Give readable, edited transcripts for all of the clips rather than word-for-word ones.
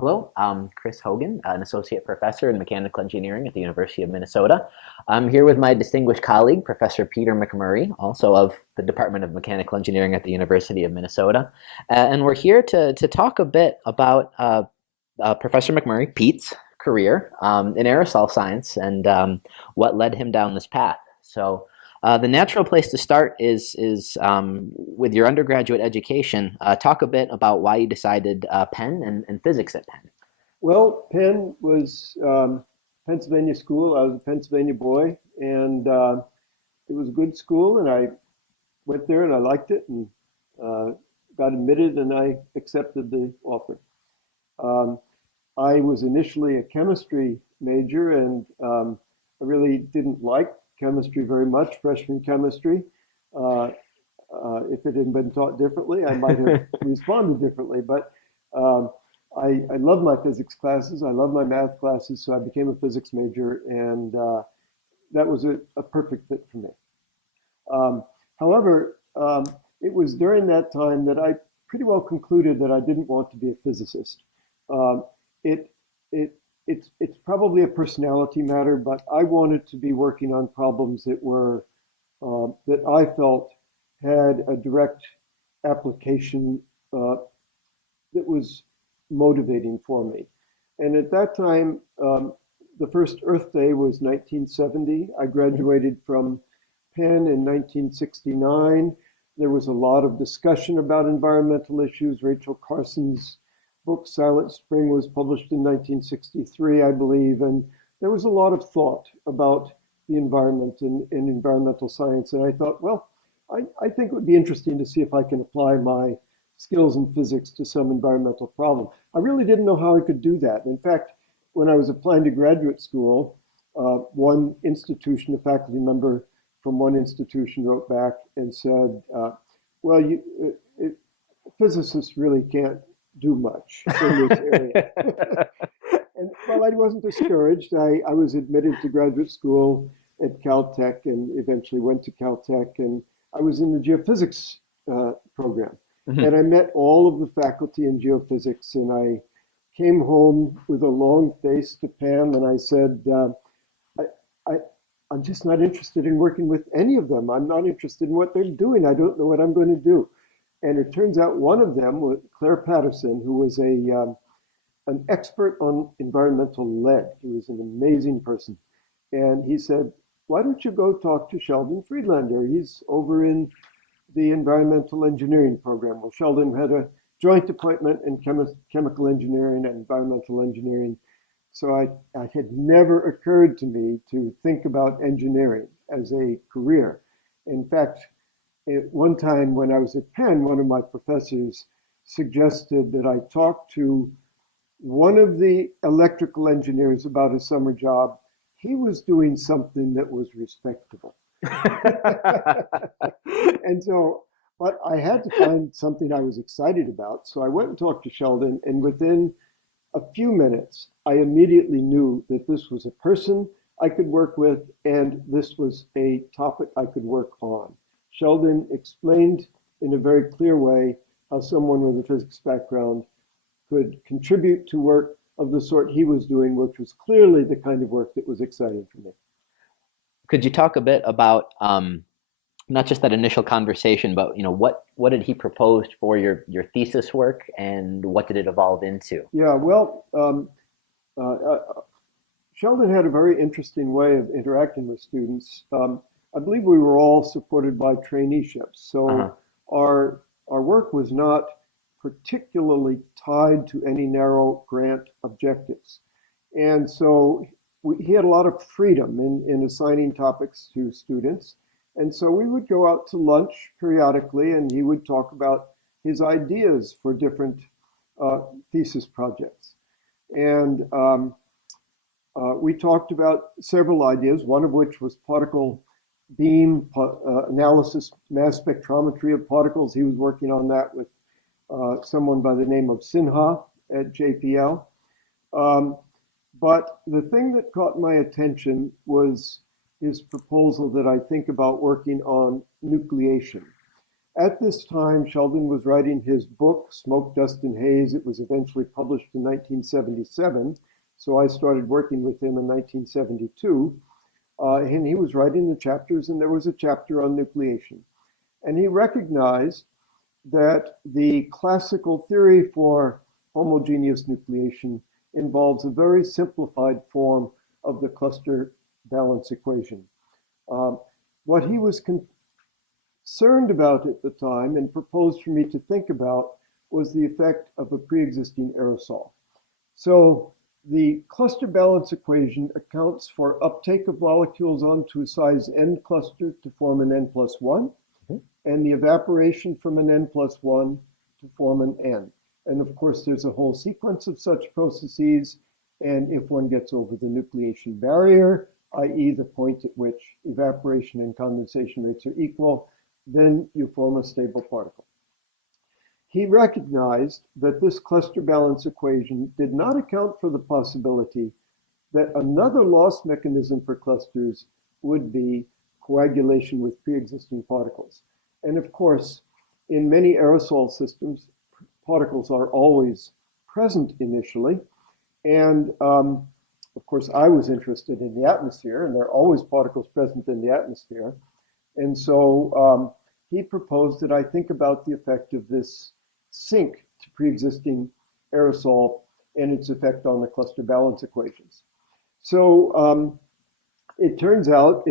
Hello, I'm Chris Hogan, an associate professor in mechanical engineering at the University of Minnesota. I'm here with my distinguished colleague, Professor Peter McMurry, also of the Department of Mechanical Engineering at the University of Minnesota. And we're here to talk a bit about Professor McMurray, Pete's career in aerosol science and what led him down this path. The natural place to start is with your undergraduate education. Talk a bit about why you decided Penn and physics at Penn. Well, Penn was Pennsylvania school. I was a Pennsylvania boy, and it was a good school, and I went there and I liked it and uh, got admitted, and I accepted the offer. Um, I was initially a chemistry major, and I really didn't like chemistry very much, freshman chemistry. Uh, if it had been taught differently, I might have responded differently. But um, I love my physics classes. I love my math classes, so I became a physics major, and that was a perfect fit for me. Um, however, it was during that time that I pretty well concluded that I didn't want to be a physicist. Um, it, it's probably a personality matter, but I wanted to be working on problems that I felt had a direct application uh, that was motivating for me. And at that time, the first Earth Day was 1970. I graduated from Penn in 1969. There was a lot of discussion about environmental issues. Rachel Carson's book, Silent Spring, was published in 1963, I believe. And there was a lot of thought about the environment and environmental science. And I thought, well, I think it would be interesting to see if I can apply my skills in physics to some environmental problem. I really didn't know how I could do that. In fact, when I was applying to graduate school, one institution, a faculty member from one institution wrote back and said, well, physicists really can't do much in this area. And well, I wasn't discouraged. I was admitted to graduate school at Caltech and eventually went to Caltech, and I was in the geophysics program. Mhm. And I met all of the faculty in geophysics, and I came home with a long face to Pam, and I said, I, I, I'm just not interested in working with any of them. I'm not interested in what they're doing. I don't know what I'm going to do. And it turns out one of them was Claire Patterson, who was an expert on environmental lead. He was an amazing person. And he said, why don't you go talk to Sheldon Friedlander? He's over in the environmental engineering program. Well, Sheldon had a joint appointment in chemical engineering and environmental engineering. So I had never occurred to me to think about engineering as a career. In fact, at one time when I was at Penn, one of my professors suggested that I talk to one of the electrical engineers about a summer job. He was doing something that was respectable. And so, but I had to find something I was excited about. So I went and talked to Sheldon, and within a few minutes, I immediately knew that this was a person I could work with and this was a topic I could work on. Sheldon explained in a very clear way how someone with a physics background could contribute to work of the sort he was doing, which was clearly the kind of work that was exciting for me. Could you talk a bit about not just that initial conversation, but what did he propose for your thesis work, and what did it evolve into? Yeah, well, uh, uh, Sheldon had a very interesting way of interacting with students. I believe we were all supported by traineeships, Uh-huh. so our work was not particularly tied to any narrow grant objectives, and so he had a lot of freedom in assigning topics to students. And so we would go out to lunch periodically, and he would talk about his ideas for different uh, thesis projects. And we talked about several ideas, one of which was particle beam analysis, mass spectrometry of particles. He was working on that with someone by the name of Sinha at JPL. Um, but the thing that caught my attention was his proposal that I think about working on nucleation. At this time, Sheldon was writing his book, Smoke, Dust, and Haze. It was eventually published in 1977. So I started working with him in 1972. And he was writing the chapters, and there was a chapter on nucleation. And he recognized that the classical theory for homogeneous nucleation involves a very simplified form of the cluster balance equation. Um, what he was concerned about at the time and proposed for me to think about was the effect of a pre-existing aerosol. So the cluster balance equation accounts for uptake of molecules onto a size n cluster to form an n plus 1, and the evaporation from an n plus 1 to form an n. And of course, there's a whole sequence of such processes. And if one gets over the nucleation barrier, i.e. the point at which evaporation and condensation rates are equal, then you form a stable particle. He recognized that this cluster balance equation did not account for the possibility that another loss mechanism for clusters would be coagulation with pre-existing particles. And of course, in many aerosol systems, particles are always present initially. And of course, I was interested in the atmosphere, and there are always particles present in the atmosphere. And so he proposed that I think about the effect of this sink to pre-existing aerosol and its effect on the cluster balance equations. So it turns out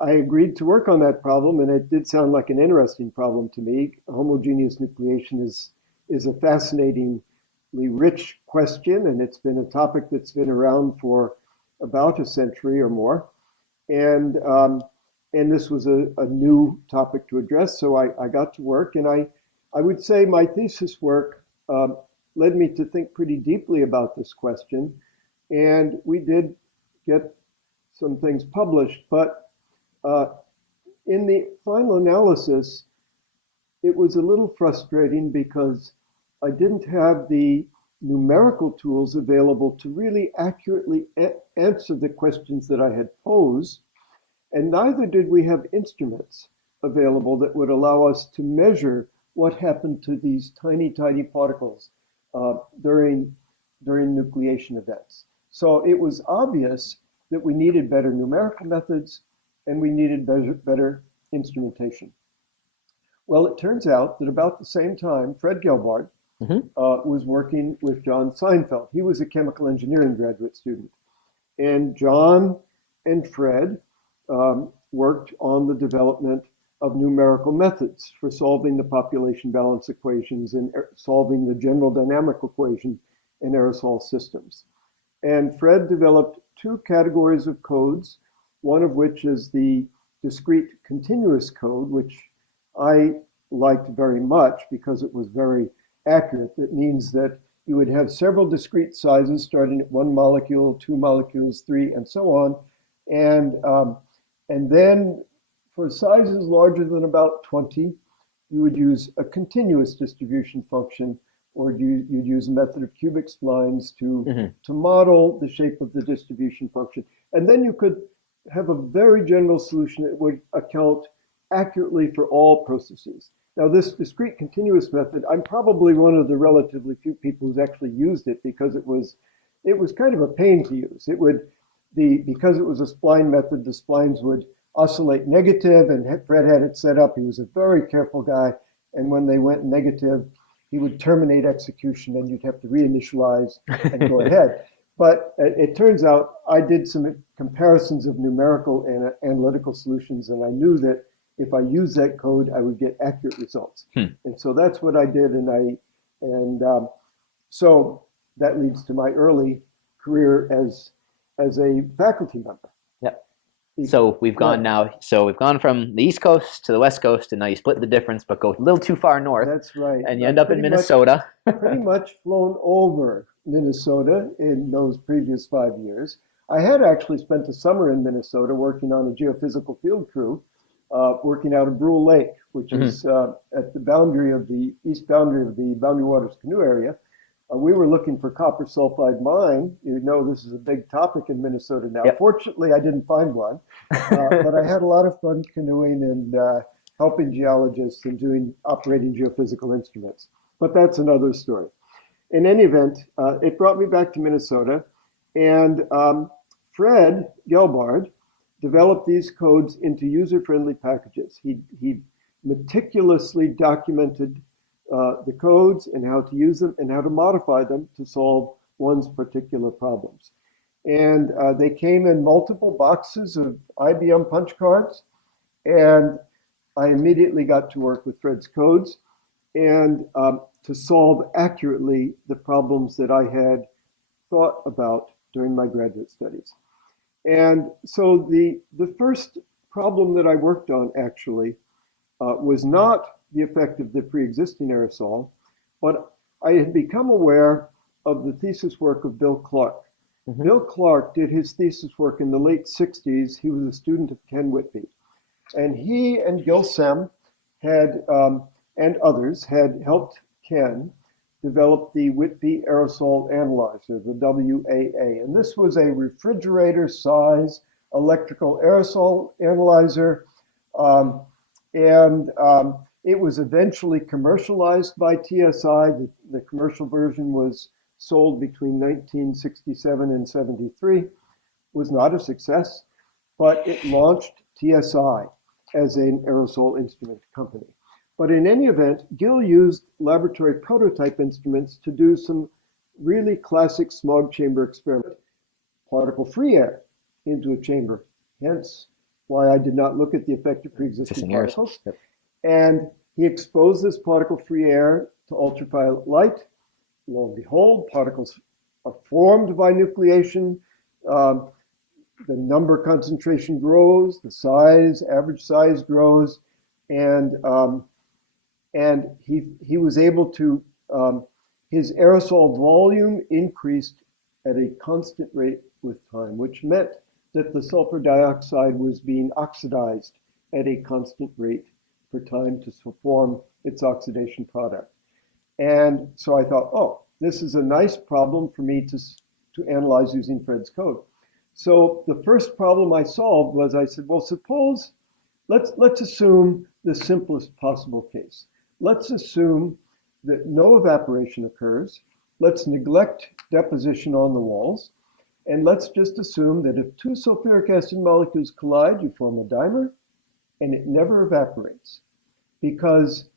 I agreed to work on that problem, and it did sound like an interesting problem to me. Homogeneous nucleation is a fascinatingly rich question, and it's been a topic that's been around for about a century or more. And this was a new topic to address, so I got to work, and I would say my thesis work led me to think pretty deeply about this question, and we did get some things published, but in the final analysis, it was a little frustrating because I didn't have the numerical tools available to really accurately answer the questions that I had posed, and neither did we have instruments available that would allow us to measure what happened to these tiny, tiny particles during nucleation events. So it was obvious that we needed better numerical methods and we needed better instrumentation. Well, it turns out that about the same time, Fred Gelbart was working with John Seinfeld. He was a chemical engineering graduate student. And John and Fred worked on the development of numerical methods for solving the population balance equations and solving the general dynamic equation in aerosol systems. And Fred developed two categories of codes, one of which is the discrete continuous code, which I liked very much because it was very accurate. That means that you would have several discrete sizes starting at 1 molecule, 2 molecules, 3, and so on. And then for sizes larger than about 20, you would use a continuous distribution function, or you'd use a method of cubic splines to model the shape of the distribution function. And then you could have a very general solution that would account accurately for all processes. Now, this discrete continuous method, I'm probably one of the relatively few people who's actually used it because it was kind of a pain to use. Because it was a spline method, the splines would oscillate negative, and Fred had it set up. He was a very careful guy, and when they went negative, he would terminate execution, and you'd have to reinitialize and go ahead. But it turns out I did some comparisons of numerical and analytical solutions, and I knew that if I used that code, I would get accurate results. And so that's what I did, so that leads to my early career as a faculty member. Yep. So we've gone from the East Coast to the West Coast, and now you split the difference, but go a little too far north. That's right. And you end up in Minnesota. Pretty much flown over Minnesota in those previous 5 years. I had actually spent a summer in Minnesota working on a geophysical field crew, working out of Brule Lake, which is at the boundary of the east boundary of the Boundary Waters Canoe area. We were looking for copper sulfide mine. You know, this is a big topic in Minnesota now. Yep. Fortunately, I didn't find one, but I had a lot of fun canoeing helping geologists and doing operating geophysical instruments. But that's another story. In any event, it brought me back to Minnesota, and Fred Gelbard developed these codes into user-friendly packages. He meticulously documented the codes and how to use them and how to modify them to solve one's particular problems. And they came in multiple boxes of IBM punch cards, and I immediately got to work with Fred's codes and to solve accurately the problems that I had thought about during my graduate studies. And so the first problem that I worked on actually was not the effect of the pre-existing aerosol, but I had become aware of the thesis work of Bill Clark. Mm-hmm. Bill Clark did his thesis work in the late 60s. He was a student of Ken Whitby. And he and Gil Sem had, and others, had helped Ken develop the Whitby Aerosol Analyzer, the WAA. And this was a refrigerator-size electrical aerosol analyzer. It was eventually commercialized by TSI. The commercial version was sold between 1967 and 73, was not a success, but it launched TSI as an aerosol instrument company. But in any event, Gil used laboratory prototype instruments to do some really classic smog chamber experiment, particle-free air into a chamber, hence why I did not look at the effect of pre-existing particles. Yep. And he exposed this particle-free air to ultraviolet light. Lo and behold, particles are formed by nucleation. The number concentration grows, the size, average size grows, and he was able to, his aerosol volume increased at a constant rate with time, which meant that the sulfur dioxide was being oxidized at a constant rate for time to form its oxidation product. And so I thought, oh, this is a nice problem for me to analyze using Fred's code. So the first problem I solved was I said, well, suppose, let's assume the simplest possible case. Let's assume that no evaporation occurs. Let's neglect deposition on the walls. And let's just assume that if two sulfuric acid molecules collide, you form a dimer, and it never evaporates because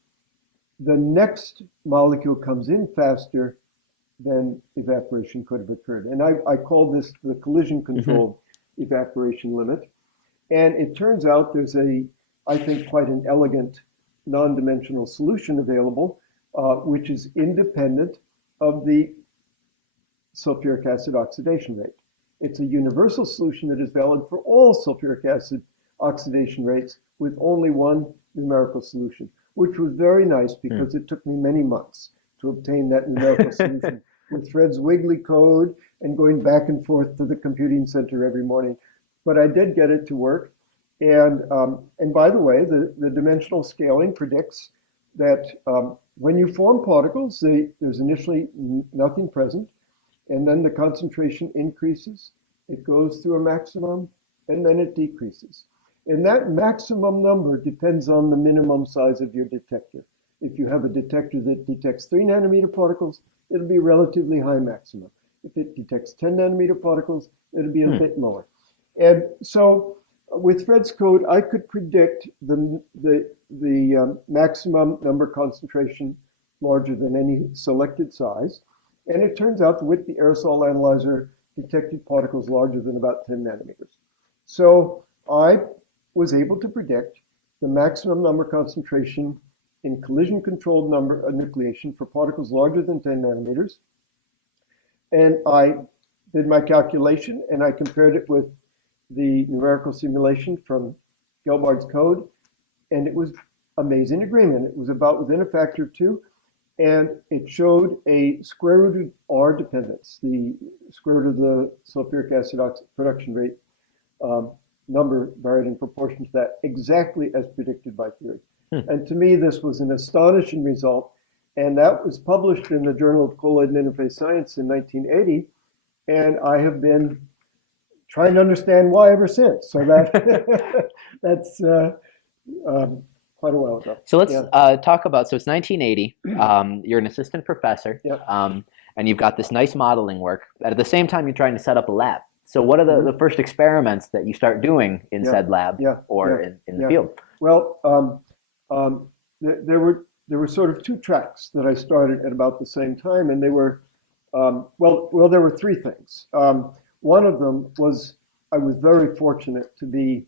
the next molecule comes in faster than evaporation could have occurred. And I call this the collision-controlled evaporation limit. And it turns out there's I think, quite an elegant non-dimensional solution available, which is independent of the sulfuric acid oxidation rate. It's a universal solution that is valid for all sulfuric acid oxidation rates with only one numerical solution, which was very nice because it took me many months to obtain that numerical solution with Fred's wiggly code and going back and forth to the computing center every morning. But I did get it to work. And by the way, the dimensional scaling predicts that when you form particles, there's initially nothing present, and then the concentration increases. It goes through a maximum, and then it decreases. And that maximum number depends on the minimum size of your detector. If you have a detector that detects 3 nanometer particles, it'll be a relatively high maximum. If it detects 10 nanometer particles, it'll be a bit lower. And so with Fred's code, I could predict the maximum number concentration larger than any selected size. And it turns out the Whitby aerosol analyzer detected particles larger than about 10 nanometers. So I was able to predict the maximum number concentration in collision-controlled nucleation for particles larger than 10 nanometers. And I did my calculation, and I compared it with the numerical simulation from Gelbard's code, and it was amazing agreement. It was about within a factor of 2, and it showed a square root of R dependence, the square root of the sulfuric acid production rate number varied in proportion to that, exactly as predicted by theory. And to me, this was an astonishing result, and that was published in the Journal of Colloid and Interface Science in 1980, and I have been trying to understand why ever since. So that quite a while ago. So let's Yeah, talk about. So it's 1980. You're an assistant professor, yep. and you've got this nice modeling work. But at the same time, you're trying to set up a lab. So what are Hmm. the first experiments that you start doing in Yeah, said lab yeah, or yeah, in the yeah. field? Well, there were sort of two tracks that I started at about the same time, and they were there were three things. One of them was I was very fortunate to be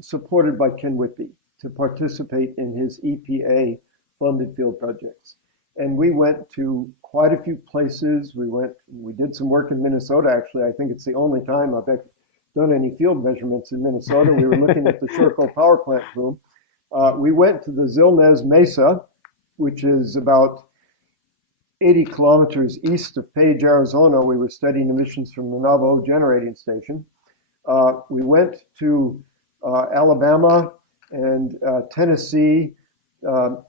supported by Ken Whitby to participate in his EPA funded field projects. And we went to quite a few places. We did some work in Minnesota, actually. I think it's the only time I've done any field measurements in Minnesota. We were looking at the Sherco power plant plume. We went to the Zilnez Mesa, which is about 80 kilometers east of Page, Arizona. We were studying emissions from the Navajo generating station. We went to Alabama and Tennessee,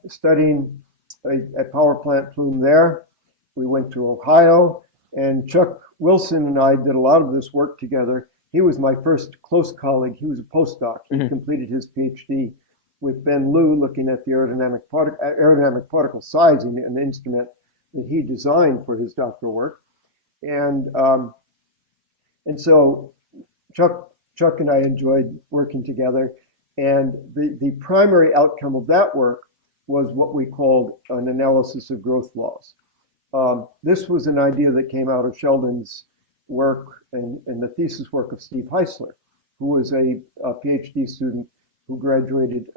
studying a power plant plume there. We went to Ohio, and Chuck Wilson and I did a lot of this work together. He was my first close colleague. He was a postdoc. He Mm-hmm. completed his PhD with Ben Liu, looking at the aerodynamic particle sizing, an instrument that he designed for his doctoral work. And and so Chuck and I enjoyed working together. And the primary outcome of that work was what we called an analysis of growth laws. This was an idea that came out of Sheldon's work and the thesis work of Steve Heisler, who was a PhD student who graduated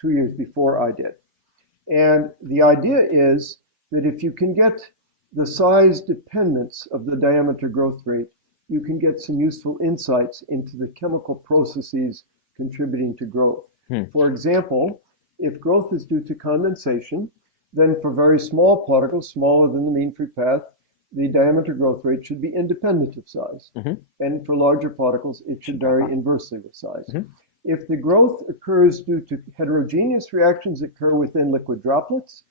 2 years before I did. And the idea is that if you can get the size dependence of the diameter growth rate, you can get some useful insights into the chemical processes contributing to growth. Hmm. For example, if growth is due to condensation, then for very small particles, smaller than the mean free path, the diameter growth rate should be independent of size. Mm-hmm. And for larger particles, it should vary inversely with size. Mm-hmm. If the growth occurs due to heterogeneous reactions that occur within liquid droplets,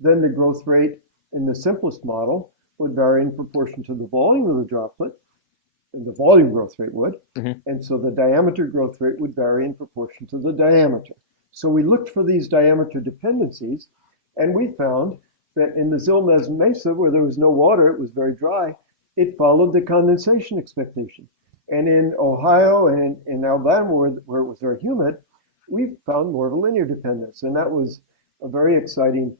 then the growth rate in the simplest model would vary in proportion to the volume of the droplet, and the volume growth rate would, Mm-hmm. and so the diameter growth rate would vary in proportion to the diameter. So we looked for these diameter dependencies, and we found that in the Zilnez Mesa, where there was no water, it was very dry, it followed the condensation expectation. And in Ohio and in Alabama, where it was very humid, we found more of a linear dependence. And that was a very exciting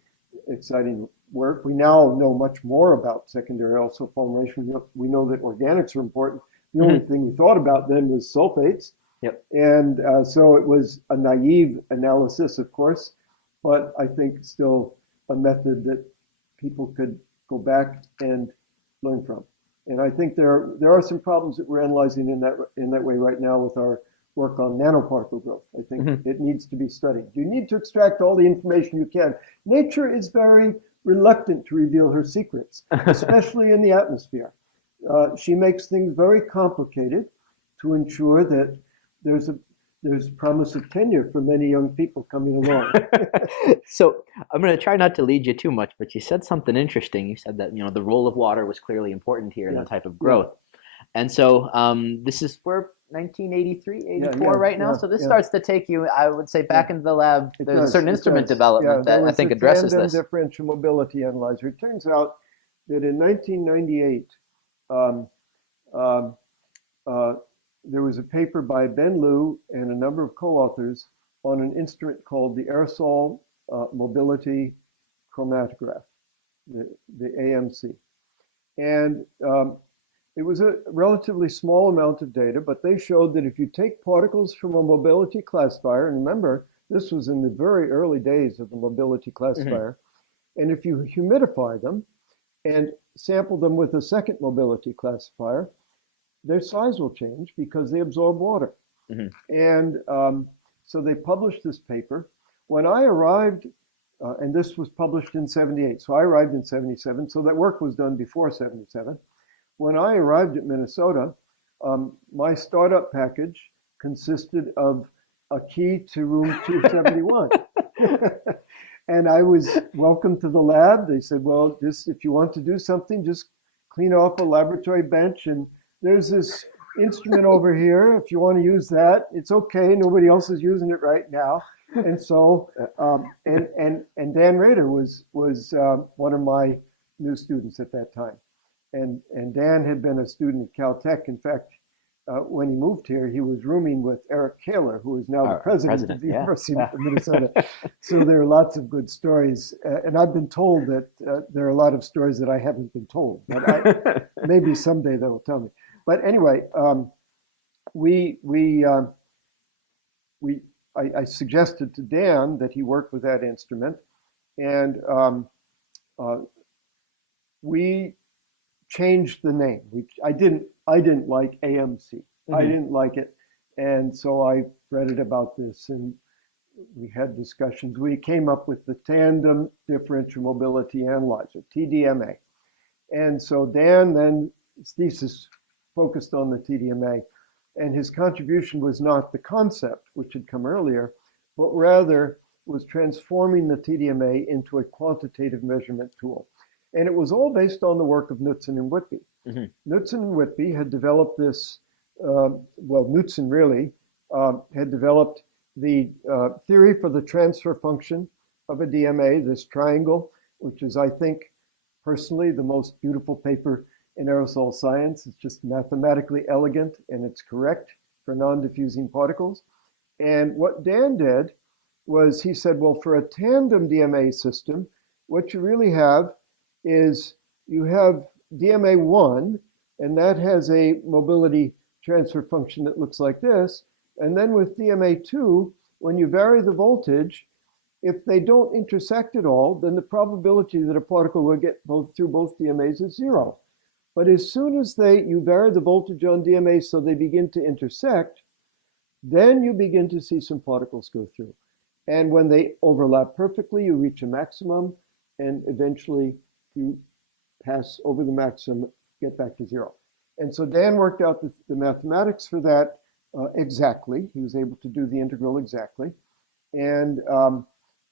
work. We now know much more about secondary aerosol formation. We know that organics are important. The only thing we thought about then was sulfates. Yep. And so it was a naive analysis, of course, but I think still a method that people could go back and learn from. And I think there are some problems that we're analyzing in that way right now with our work on nanoparticle growth. I think it needs to be studied. You need to extract all the information you can. Nature is very reluctant to reveal her secrets, especially in the atmosphere. She makes things very complicated to ensure that there's promise of tenure for many young people coming along. So I'm going to try not to lead you too much, but you said something interesting. You said that the role of water was clearly important here in Yeah. the type of growth. And so this is we're 1983, 84 right now. So this starts to take you, I would say, back into the lab. There's a certain instrument development that I think addresses tandem this. differential mobility analyzer. It turns out that in 1998, there was a paper by Ben Liu and a number of co-authors on an instrument called the aerosol mobility chromatograph, the AMC. And it was a relatively small amount of data, but they showed that if you take particles from a mobility classifier, and remember, this was in the very early days of the mobility classifier, and if you humidify them and sample them with a second mobility classifier, their size will change because they absorb water. And so they published this paper. When I arrived, and this was published in 78, so I arrived in 77, so that work was done before 77. When I arrived at Minnesota, my startup package consisted of a key to room 271. And I was welcomed to the lab. They said, well, if you want to do something, just clean off a laboratory bench, and there's this instrument over here. If you want to use that, it's okay. Nobody else is using it right now. And so, and Dan Rader was one of my new students at that time. And Dan had been a student at Caltech. In fact, when he moved here, he was rooming with Eric Kaler, who is now the Our president of president, the yeah. University Yeah. of Minnesota. So there are lots of good stories. And I've been told that there are a lot of stories that I haven't been told, but maybe someday they will tell me. But anyway, we, we, uh, we, I suggested to Dan that he work with that instrument. And uh, we changed the name. I didn't like AMC. I Hmm. didn't like it. And so I fretted about this and we had discussions. We came up with the Tandem Differential Mobility Analyzer, TDMA. And so Dan then, his thesis focused on the TDMA, and his contribution was not the concept, which had come earlier, but rather was transforming the TDMA into a quantitative measurement tool. And it was all based on the work of Knudsen and Whitby. Hmm. Knudsen and Whitby had developed this, well, Knudsen really had developed the theory for the transfer function of a DMA, this triangle, which is, I think, personally the most beautiful paper in aerosol science. It's just mathematically elegant and it's correct for non-diffusing particles. And what Dan did was he said, well, for a tandem DMA system, what you really have is you have DMA1, and that has a mobility transfer function that looks like this. And then with DMA2, when you vary the voltage, if they don't intersect at all, then the probability that a particle will get through both DMAs is zero. But as soon as you vary the voltage on DMA so they begin to intersect, then you begin to see some particles go through. And when they overlap perfectly, you reach a maximum, and eventually you pass over the maximum, get back to zero. And so Dan worked out the mathematics for that exactly. He was able to do the integral exactly. And,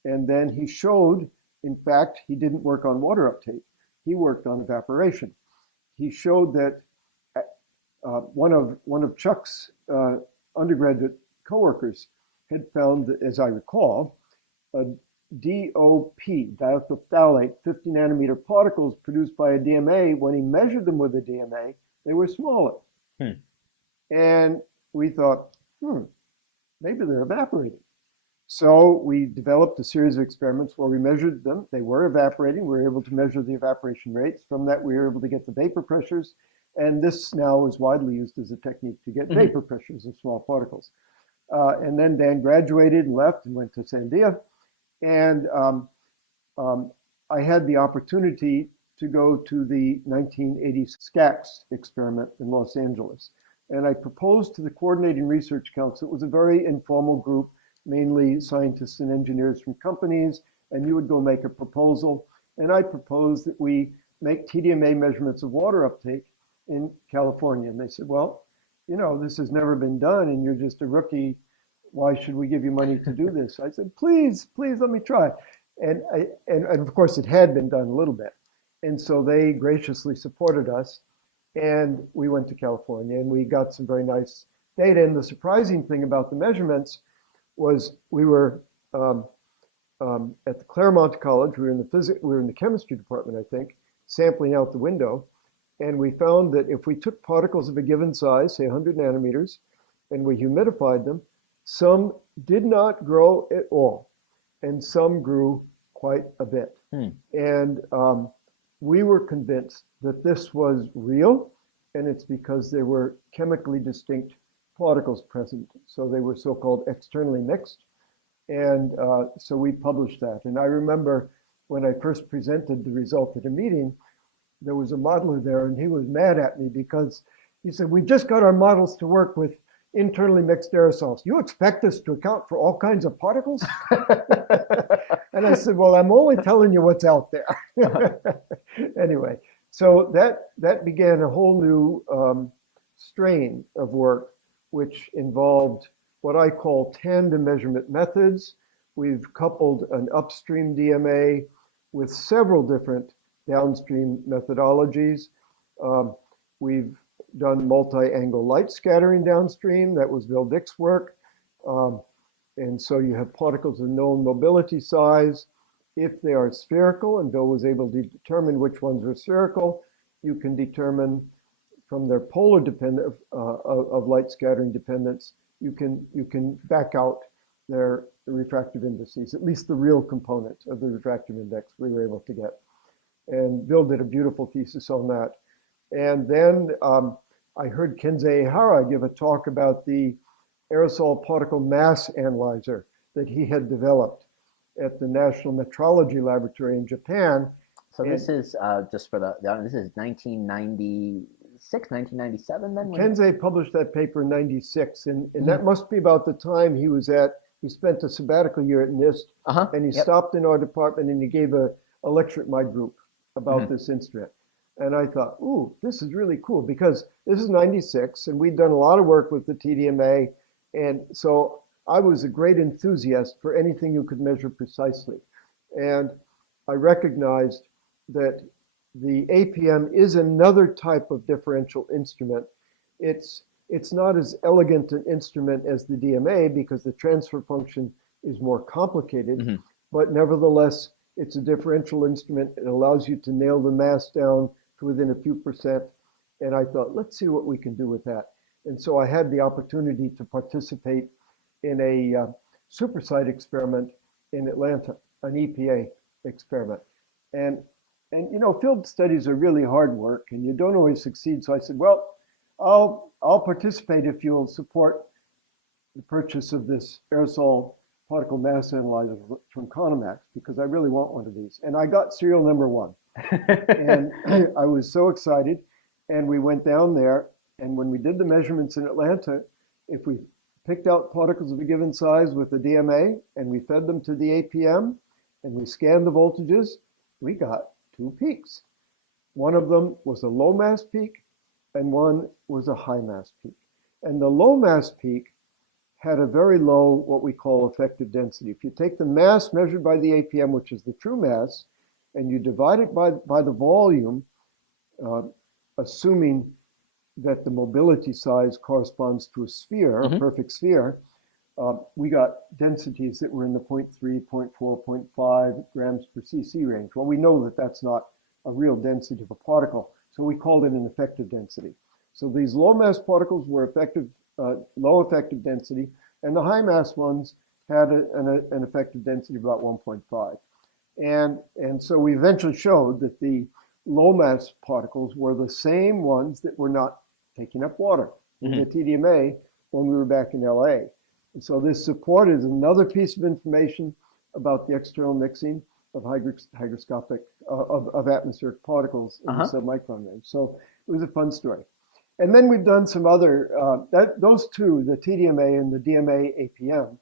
and then he showed, in fact, he didn't work on water uptake. He worked on evaporation. He showed that one of Chuck's undergraduate coworkers had found, as I recall, a DOP, diethyl phthalate, 50 nanometer particles produced by a DMA. When he measured them with a DMA, they were smaller. Hmm. And we thought, maybe they're evaporating. So we developed a series of experiments where we measured them. They were evaporating. We were able to measure the evaporation rates. From that, we were able to get the vapor pressures. And this now is widely used as a technique to get vapor pressures of small particles. And then Dan graduated and left and went to Sandia. And I had the opportunity to go to the 1980 SCAX experiment in Los Angeles. And I proposed to the Coordinating Research Council. It was a very informal group, mainly scientists and engineers from companies, and you would go make a proposal. And I proposed that we make TDMA measurements of water uptake in California. And they said, well, this has never been done and you're just a rookie. Why should we give you money to do this? I said, please, let me try. And of course it had been done a little bit. And so they graciously supported us and we went to California and we got some very nice data. And the surprising thing about the measurements was we were at the Claremont College. We were in the chemistry department, I think, sampling out the window. And we found that if we took particles of a given size, say 100 nanometers, and we humidified them, some did not grow at all, and some grew quite a bit. Hmm. And we were convinced that this was real, and it's because there were chemically distinct particles present. So they were so-called externally mixed. And so we published that. And I remember when I first presented the result at a meeting, there was a modeler there and he was mad at me because he said, we just got our models to work with internally mixed aerosols. You expect us to account for all kinds of particles? And I said, well, I'm only telling you what's out there. Anyway, so that began a whole new strain of work, which involved what I call tandem measurement methods. We've coupled an upstream DMA with several different downstream methodologies. We've done multi-angle light scattering downstream. That was Bill Dick's work. And so you have particles of known mobility size. If they are spherical, and Bill was able to determine which ones are spherical, you can determine from their polar dependence of light scattering dependence, you can back out their refractive indices, at least the real component of the refractive index we were able to get. And Bill did a beautiful thesis on that. And then I heard Kenzei Ihara give a talk about the aerosol particle mass analyzer that he had developed at the National Metrology Laboratory in Japan. So And this is just for this is 1996, 1997 then? Kenzei published that paper in 96, and Mhm. that must be about the time he spent a sabbatical year at NIST, Uh-huh. and he Yep. stopped in our department and he gave a lecture at my group about Mhm. this instrument. And I thought, ooh, this is really cool because this is 96 and we'd done a lot of work with the TDMA. And so I was a great enthusiast for anything you could measure precisely. And I recognized that the APM is another type of differential instrument. It's not as elegant an instrument as the DMA because the transfer function is more complicated, Mhm. but nevertheless, it's a differential instrument. It allows you to nail the mass down to within a few percent. And I thought, let's see what we can do with that. And so I had the opportunity to participate in a supersite experiment in Atlanta, an EPA experiment. And field studies are really hard work and you don't always succeed. So I said, well, I'll participate if you'll support the purchase of this aerosol particle mass analyzer from Conomax because I really want one of these. And I got serial number one. And I was so excited. And we went down there. And when we did the measurements in Atlanta, if we picked out particles of a given size with the DMA and we fed them to the APM and we scanned the voltages, we got two peaks. One of them was a low mass peak and one was a high mass peak. And the low mass peak had a very low, what we call effective density. If you take the mass measured by the APM, which is the true mass, and you divide it by the volume, uh, assuming that the mobility size corresponds to a sphere, a Mhm. perfect sphere, we got densities that were in the 0.3, 0.4, 0.5 grams per cc range. Well, we know that that's not a real density of a particle, so we called it an effective density. So these low mass particles were low effective density, and the high mass ones had an effective density of about 1.5. And so we eventually showed that the low mass particles were the same ones that were not taking up water in the Mhm. TDMA when we were back in LA. And so this supported another piece of information about the external mixing of hygroscopic, of atmospheric particles in the Uh-huh. submicron range. So it was a fun story. And then we've done some other, those two, the TDMA and the DMA APM,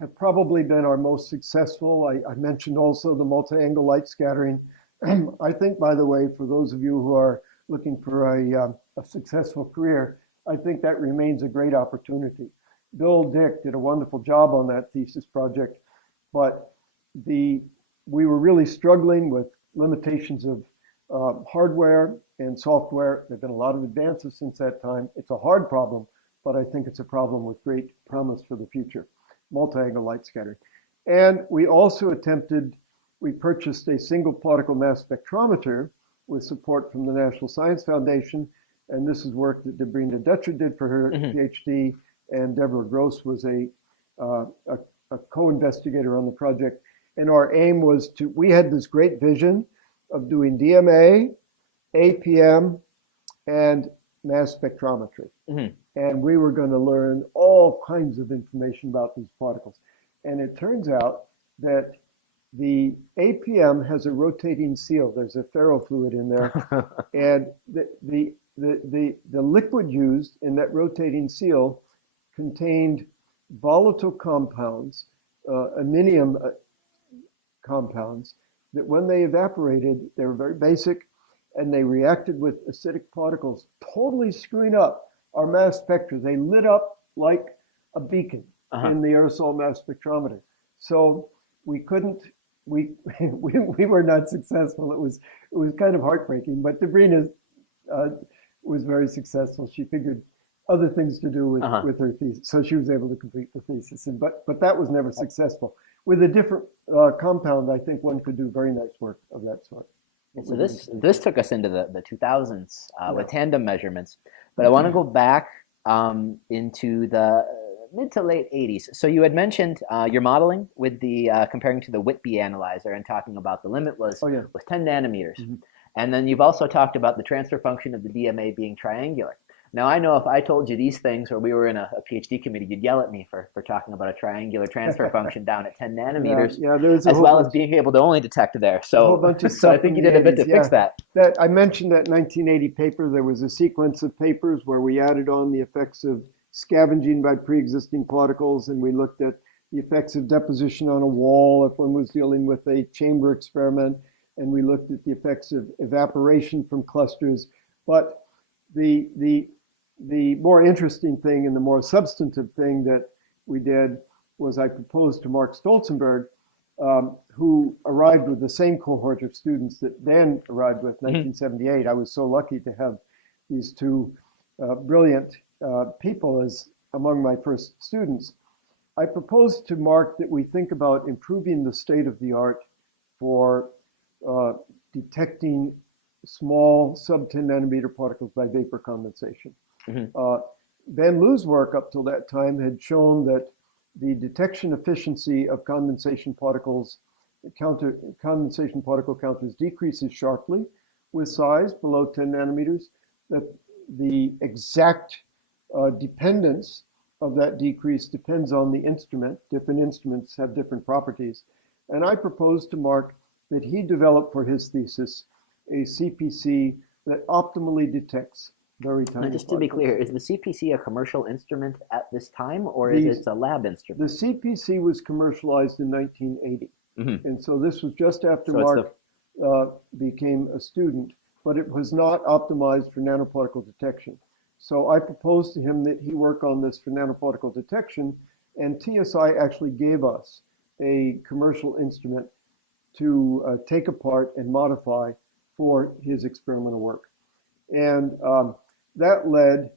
have probably been our most successful. I mentioned also the multi-angle light scattering. I think, by the way, for those of you who are looking for a successful career, I think that remains a great opportunity. Bill Dick did a wonderful job on that thesis project, but we were really struggling with limitations of hardware and software. There have been a lot of advances since that time. It's a hard problem, but I think it's a problem with great promise for the future, multi-angle light scattering. And we purchased a single particle mass spectrometer with support from the National Science Foundation. And this is work that Debrina Dutcher did for her Mhm. PhD, and Deborah Gross was a co-investigator on the project. And our aim was we had this great vision of doing DMA, APM, and mass spectrometry. Mhm. And we were going to learn all kinds of information about these particles. And it turns out that the APM has a rotating seal. There's a ferrofluid in there. And the liquid used in that rotating seal contained volatile compounds, aminium compounds, that when they evaporated, they were very basic and they reacted with acidic particles, totally screwing up our mass spectra. They lit up like a beacon Uh-huh. in the aerosol mass spectrometer. So we couldn't, we were not successful. It was kind of heartbreaking, but Debrina uh, was very successful. She figured, other things to do Uh-huh. with her thesis. So she was able to complete the thesis. And, but that was never successful. With a different compound, I think one could do very nice work of that sort. And What so we did with this paper. took us into the 2000s Yeah. with tandem measurements, but I want to go back into the mid to late 80s. So you had mentioned your modeling with the comparing to the Whitby analyzer and talking about the limit Oh, yeah. was 10 nanometers. Mhm. And then you've also talked about the transfer function of the DMA being triangular. Now I know if I told you these things or we were in a PhD committee, you'd yell at me for talking about a triangular transfer function down at 10 Yeah, nanometers, yeah, there's as well as being able to only detect there. a whole So bunch of so I stuff think in you the did a bit to 80s. fix Yeah, that. that I mentioned that 1980 paper. There was a sequence of papers where we added on the effects of scavenging by pre-existing particles, and we looked at the effects of deposition on a wall if one was dealing with a chamber experiment, and we looked at the effects of evaporation from clusters. But the the the more interesting thing and the more substantive thing that we did was I proposed to Mark Stolzenberg, who arrived with the same cohort of students that Dan arrived with in Mhm. 1978. I was so lucky to have these two brilliant people as among my first students. I proposed to Mark that we think about improving the state of the art for uh, detecting small sub-10 nanometer particles by vapor condensation. Mhm. Uh, Van Loo's work up till that time had shown that the detection efficiency of condensation particles, condensation particle counters decreases sharply with size below 10 nanometers, that the exact dependence of that decrease depends on the instrument. Different instruments have different properties. And I proposed to Mark that he develop for his thesis a CPC that optimally detects very Now, tiny just to be particles. clear, is the CPC a commercial instrument at this time, or is The, it a lab the instrument? CPC was commercialized in 1980. Hmm. And so this was just after So it's the Mark became a student, but it was not optimized for nanoparticle detection. So I proposed to him that he work on this for nanoparticle detection, and TSI actually gave us a commercial instrument to take apart and modify for his experimental work. And that led,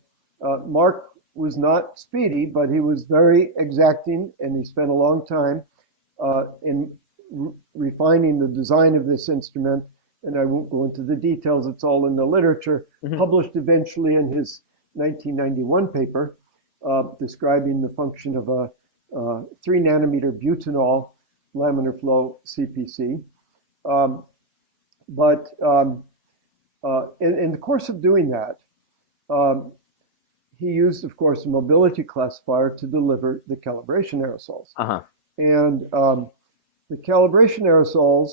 Mark was not speedy, but he was very exacting, and he spent a long time in refining the design of this instrument. And I won't go into the details, it's all in the literature, Mhm. published eventually in his 1991 paper describing the function of a 3 nanometer butanol laminar flow CPC. Um, but in the course of doing that, um, he used, of course, a mobility classifier to deliver the calibration aerosols. Uh-huh. And the calibration aerosols,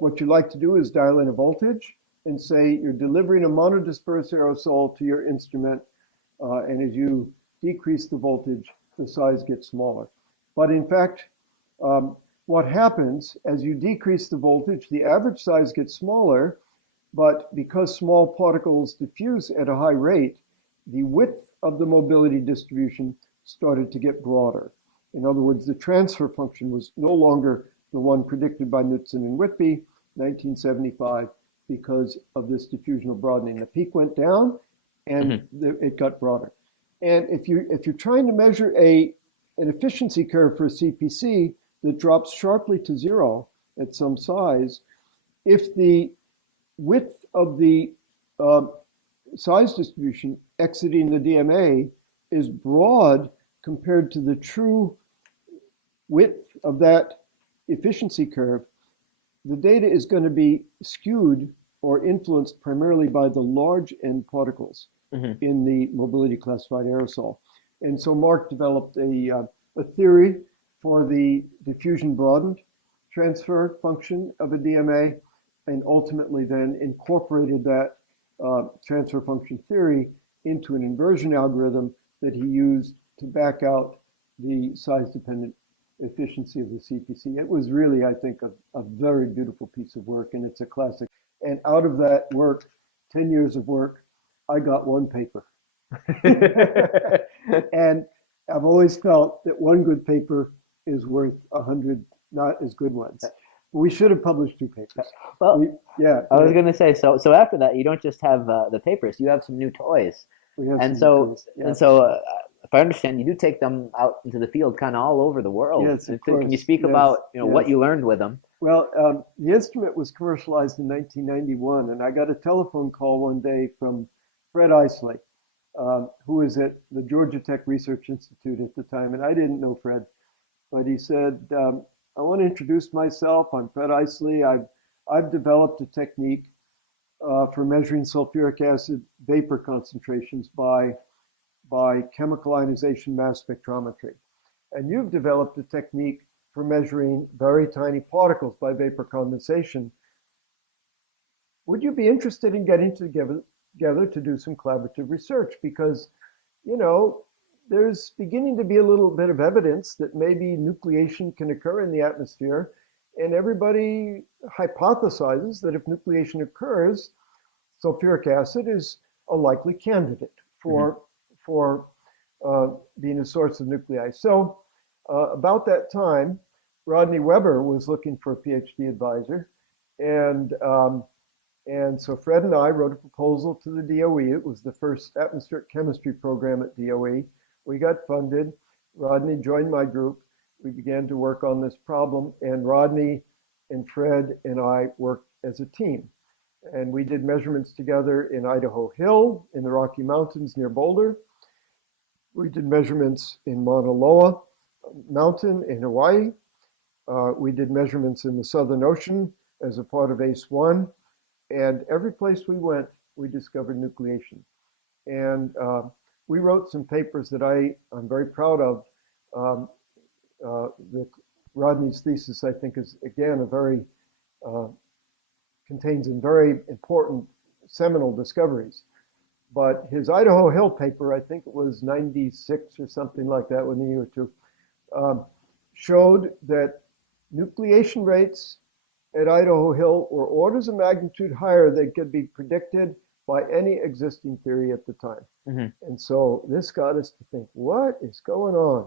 what you like to do is dial in a voltage and say you're delivering a monodisperse aerosol to your instrument, and as you decrease the voltage, the size gets smaller. But in fact, what happens as you decrease the voltage, the average size gets smaller, but because small particles diffuse at a high rate, the width of the mobility distribution started to get broader. In other words, the transfer function was no longer the one predicted by Knudsen and Whitby, 1975, because of this diffusional broadening. The peak went down and Hmm. it got broader. And if you're trying to measure an efficiency curve for a CPC that drops sharply to zero at some size, if the width of the uh, size distribution exiting the DMA is broad compared to the true width of that efficiency curve, the data is going to be skewed or influenced primarily by the large end particles Hmm. in the mobility classified aerosol. And so Mark developed a theory for the diffusion broadened transfer function of a DMA, and ultimately then incorporated that transfer function theory into an inversion algorithm that he used to back out the size dependent efficiency of the CPC. It was really, I think, a very beautiful piece of work, and it's a classic. And out of that work, 10 years of work, I got one paper. And I've always felt that one good paper is worth 100 not as good ones. We should have published two papers. Well, We, yeah, I was yeah, going to say, so after that, you don't just have the papers, you have some new toys. We have And some so, neutrinos. and Yeah. so, if I understand, you do take them out into the field, kind of all over the world. Yes, of Can you course. speak Yes, about what yes. you learned with them? Well, the instrument was commercialized in 1991, and I got a telephone call one day from Fred Isley, who was at the Georgia Tech Research Institute at the time, and I didn't know Fred, but he said, "I want to introduce myself. I'm Fred Isley. I've developed a technique for measuring sulfuric acid vapor concentrations by chemical ionization mass spectrometry. And you've developed a technique for measuring very tiny particles by vapor condensation. Would you be interested in getting together to do some collaborative research? Because, you know, there's beginning to be a little bit of evidence that maybe nucleation can occur in the atmosphere. And everybody hypothesizes that if nucleation occurs, sulfuric acid is a likely candidate Hmm. for being a source of nuclei. So about that time, Rodney Weber was looking for a PhD advisor, and so Fred and I wrote a proposal to the DOE. It was the first atmospheric chemistry program at DOE. We got funded. Rodney joined my group. We began to work on this problem, and Rodney and Fred and I worked as a team. And we did measurements together in Idaho Hill, in the Rocky Mountains near Boulder. We did measurements in Mauna Loa Mountain in Hawaii. We did measurements in the Southern Ocean as a part of ACE-1. And every place we went, we discovered nucleation. And we wrote some papers that I'm very proud of. Um, Rodney's thesis, I think, is again a very uh, contains some very important seminal discoveries. But his Idaho Hill paper, I think it was 96 or something like that, within a year or two, um, showed that nucleation rates at Idaho Hill were orders of magnitude higher than could be predicted by any existing theory at the time. Hmm. And so this got us to think, what is going on?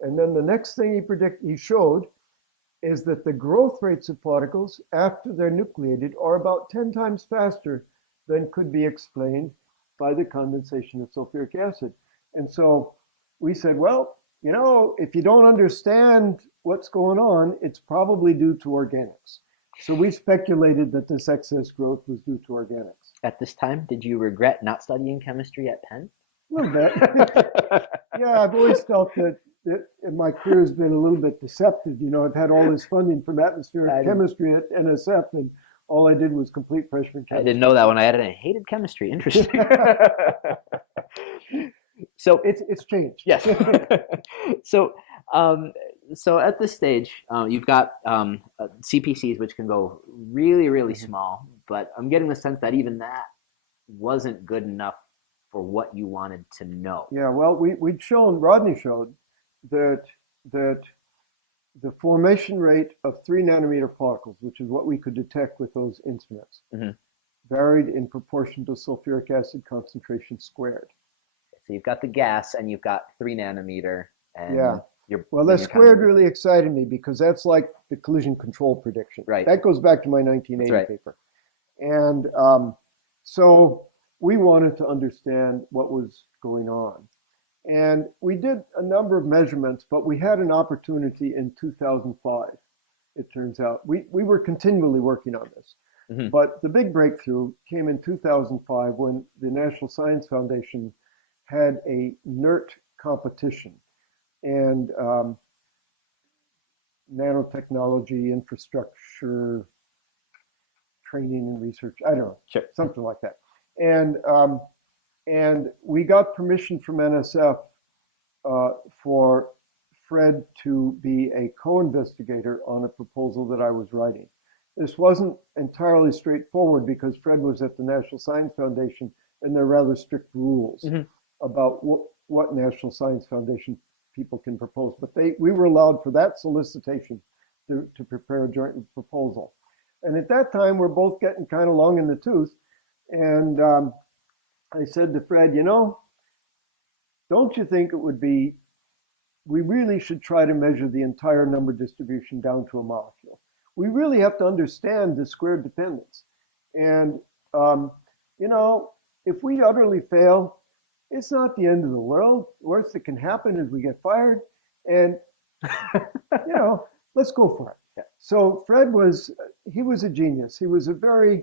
And then the next thing he showed is that the growth rates of particles after they're nucleated are about 10 times faster than could be explained by the condensation of sulfuric acid. And so we said, well, you know, if you don't understand what's going on, it's probably due to organics. So we speculated that this excess growth was due to organics. At this time, did you regret not studying chemistry at Penn? A little bit. Yeah, I've always felt that my career has been a little bit deceptive. You know, I've had all this funding from atmospheric I, chemistry at NSF, and all I did was complete freshman I didn't chemistry. know that when I had it. I hated chemistry. Interesting. So, It's changed. yes. So, um, so at this stage, you've got CPCs, which can go really, really Mhm. small, but I'm getting the sense that even that wasn't good enough for what you wanted to know. Yeah, well, Rodney showed that that the formation rate of 3 nanometer particles, which is what we could detect with those instruments, Hmm. varied in proportion to sulfuric acid concentration squared. So you've got the gas, and you've got 3 nanometer, Yeah. and you're Well, then that you're kind of squared really excited me because that's like the collision control prediction. right. That goes back to my That's 1980 right. paper. And so we wanted to understand what was going on. And we did a number of measurements, but we had an opportunity in 2005, it turns out. We were continually working on this. Hmm. But the big breakthrough came in 2005 when the National Science Foundation had a NERT competition. And nanotechnology infrastructure training and research. I don't know, Sure. something like that. And we got permission from NSF for Fred to be a co-investigator on a proposal that I was writing. This wasn't entirely straightforward because Fred was at the National Science Foundation, and there are rather strict rules Hmm. about what National Science Foundation people can propose. But we were allowed for that solicitation to prepare a joint proposal. And at that time, we're both getting kind of long in the tooth. And I said to Fred, you know, don't you think it would be, we really should try to measure the entire number distribution down to a molecule. We really have to understand the squared dependence. And, you know, if we utterly fail, it's not the end of the world. Worst that can happen is we get fired, and you know, let's go for it. Yeah. So Fred he was a genius. He was a very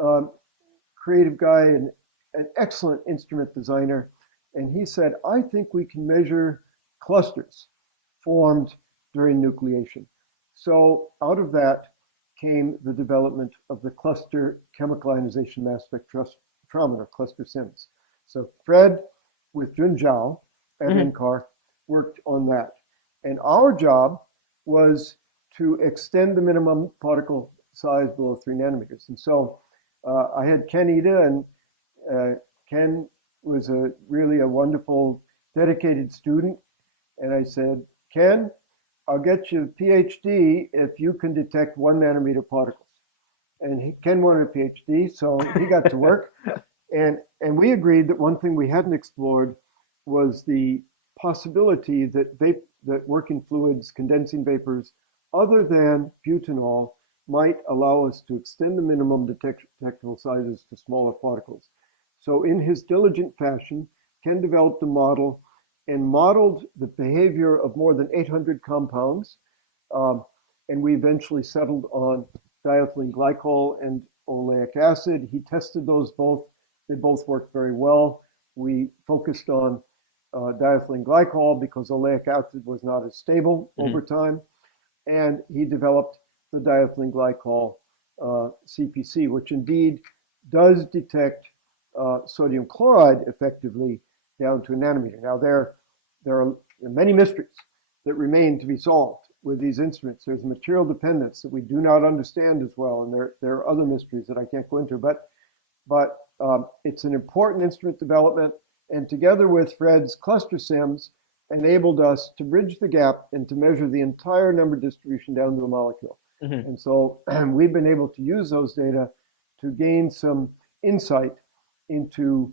um, creative guy and an excellent instrument designer. And he said, I think we can measure clusters formed during nucleation. So out of that came the development of the cluster chemical ionization mass spectrometer, cluster SIMS. So Fred with Jun Zhao at Mhm. NCAR worked on that. And our job was to extend the minimum particle size below 3 nanometers. And so I had Ken Ida, and Ken was really a wonderful, dedicated student. And I said, Ken, I'll get you a PhD if you can detect 1 nanometer particles. And Ken wanted a PhD, so he got to work. And we agreed that one thing we hadn't explored was the possibility that working fluids, condensing vapors, other than butanol, might allow us to extend the minimum detectable sizes to smaller particles. So in his diligent fashion, Ken developed a model and modeled the behavior of more than 800 compounds. Um, and we eventually settled on diethylene glycol and oleic acid. He tested those both. They both worked very well. We focused on diethylene glycol because oleic acid was not as stable Mhm. over time. And he developed the diethylene glycol CPC, which indeed does detect sodium chloride effectively down to a nanometer. Now, there are many mysteries that remain to be solved with these instruments. There's material dependence that we do not understand as well, and there are other mysteries that I can't go into. But it's an important instrument development, and together with Fred's cluster SIMS, enabled us to bridge the gap and to measure the entire number distribution down to a molecule. Mhm. And so we've been able to use those data to gain some insight into,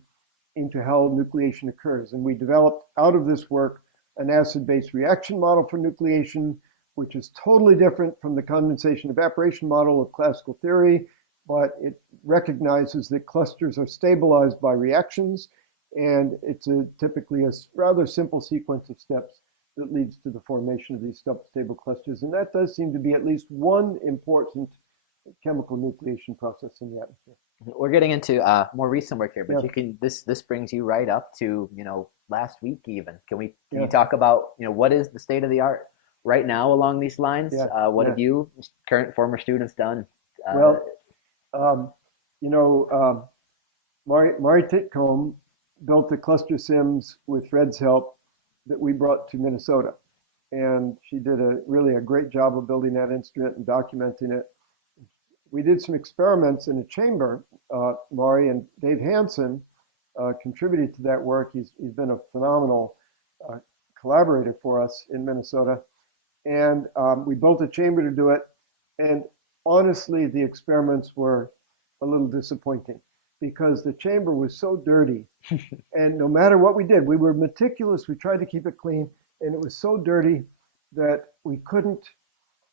into how nucleation occurs. And we developed out of this work an acid-base reaction model for nucleation, which is totally different from the condensation evaporation model of classical theory, but it recognizes that clusters are stabilized by reactions, and it's typically a rather simple sequence of steps that leads to the formation of these stable clusters. And that does seem to be at least one important chemical nucleation process in the atmosphere. We're getting into more recent work here, but Yeah, you can this brings you right up to last week even. Can you yeah, talk about what is the state of the art right now along these lines? yeah, What yeah. have you current former students done? Uh, Well, um, you know, Mari Titcomb built the cluster SIMS with Fred's help that we brought to Minnesota. And she did really a great job of building that instrument and documenting it. We did some experiments in a chamber. Mari and Dave Hansen contributed to that work. He's been a phenomenal uh, collaborator for us in Minnesota. And we built a chamber to do it. And honestly, the experiments were a little disappointing because the chamber was so dirty. And no matter what we did, we were meticulous. We tried to keep it clean. And it was so dirty that we couldn't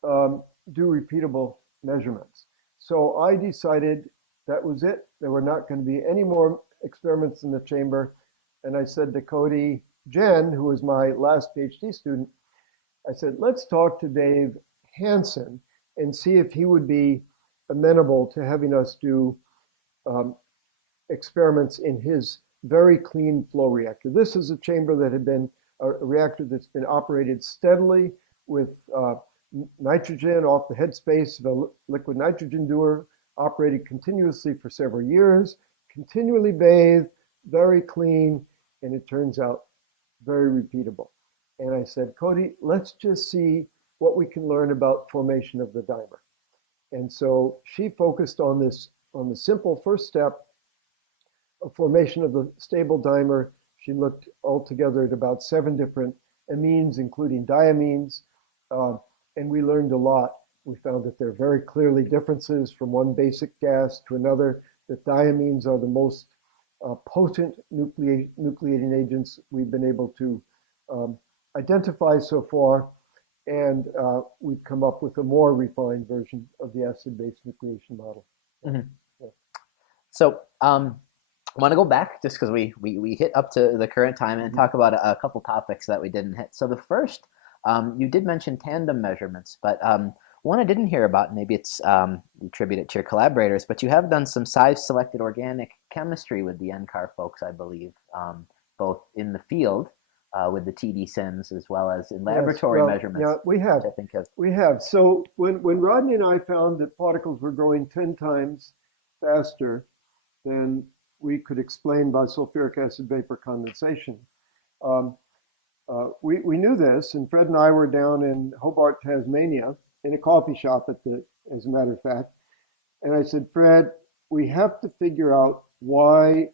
do repeatable measurements. So I decided that was it. There were not going to be any more experiments in the chamber. And I said to Cody Jen, who was my last PhD student, I said, let's talk to Dave Hansen and see if he would be amenable to having us do um, experiments in his very clean flow reactor. This is a chamber that had been a reactor that's been operated steadily with nitrogen off the headspace of a liquid nitrogen dewar, operated continuously for several years, continually bathed, very clean, and it turns out very repeatable. And I said, Cody, let's just see what we can learn about formation of the dimer. And so she focused on this, on the simple first step of formation of the stable dimer. She looked altogether at about 7 different amines, including diamines, uh, and we learned a lot. We found that there are very clearly differences from one basic gas to another, that diamines are the most potent nucleating agents we've been able to um, identify so far, and we've come up with a more refined version of the acid-base nucleation model. mhm. Yeah. So I want to go back just because we hit up to the current time and Mhm. talk about a couple topics that we didn't hit. So the first, you did mention tandem measurements, but one I didn't hear about, maybe it's you attribute it to your collaborators, but you have done some size-selected organic chemistry with the NCAR folks, I believe, both in the field with the TD SIMs as well as in Yes, laboratory well, yeah, measurements, we which have. I think have. We have. So when Rodney and I found that particles were growing 10 times faster than we could explain by sulfuric acid vapor condensation, um, we knew this, and Fred and I were down in Hobart, Tasmania, in a coffee shop as a matter of fact. And I said, Fred, we have to figure out why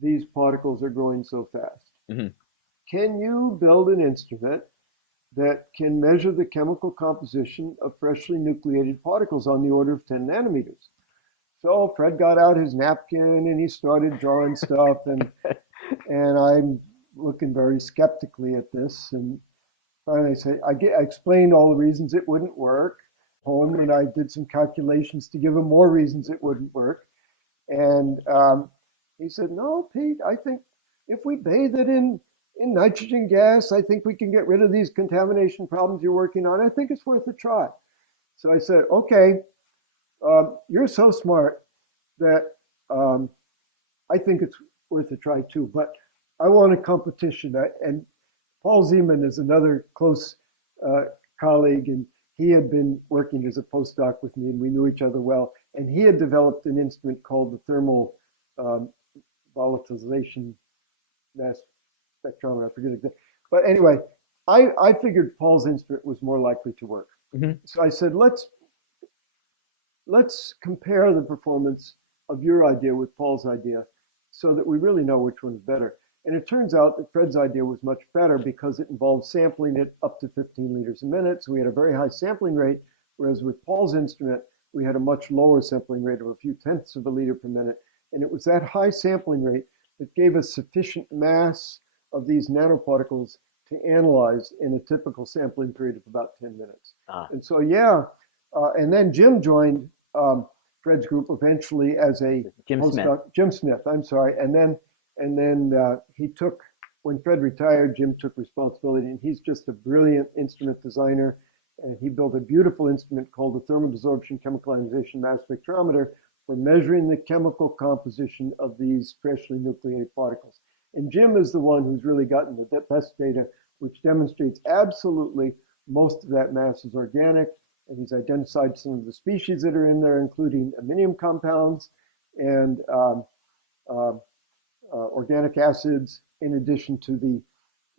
these particles are growing so fast. Mhm. Can you build an instrument that can measure the chemical composition of freshly nucleated particles on the order of 10 nanometers? So Fred got out his napkin and he started drawing stuff, and I'm looking very skeptically at this. And finally, I explained all the reasons it wouldn't work. And I did some calculations to give him more reasons it wouldn't work. And he said, "No, Pete, I think if we bathe it in nitrogen gas, I think we can get rid of these contamination problems you're working on. I think it's worth a try." So I said, "Okay, you're so smart that I think it's worth a try too, but I want a competition." And Paul Zeman is another close uh, colleague, and he had been working as a postdoc with me, and we knew each other well. And he had developed an instrument called the thermal um, volatilization mass spectrometer. I forget exactly. But anyway, I figured Paul's instrument was more likely to work. Mhm. So I said, let's compare the performance of your idea with Paul's idea so that we really know which one's better. And it turns out that Fred's idea was much better because it involved sampling it up to 15 liters a minute. So we had a very high sampling rate, whereas with Paul's instrument, we had a much lower sampling rate of a few tenths of a liter per minute. And it was that high sampling rate that gave us sufficient mass of these nanoparticles to analyze in a typical sampling period of about 10 minutes. Ah, And so, yeah, and then Jim joined Fred's group eventually as a Jim Smith. postdoc. Jim Smith, I'm sorry, and then he took when Fred retired. Jim took responsibility, and he's just a brilliant instrument designer. And he built a beautiful instrument called the thermal desorption chemical ionization mass spectrometer for measuring the chemical composition of these freshly nucleated particles. And Jim is the one who's really gotten the best data, which demonstrates absolutely most of that mass is organic, and he's identified some of the species that are in there, including aminium compounds and uh, organic acids, in addition to the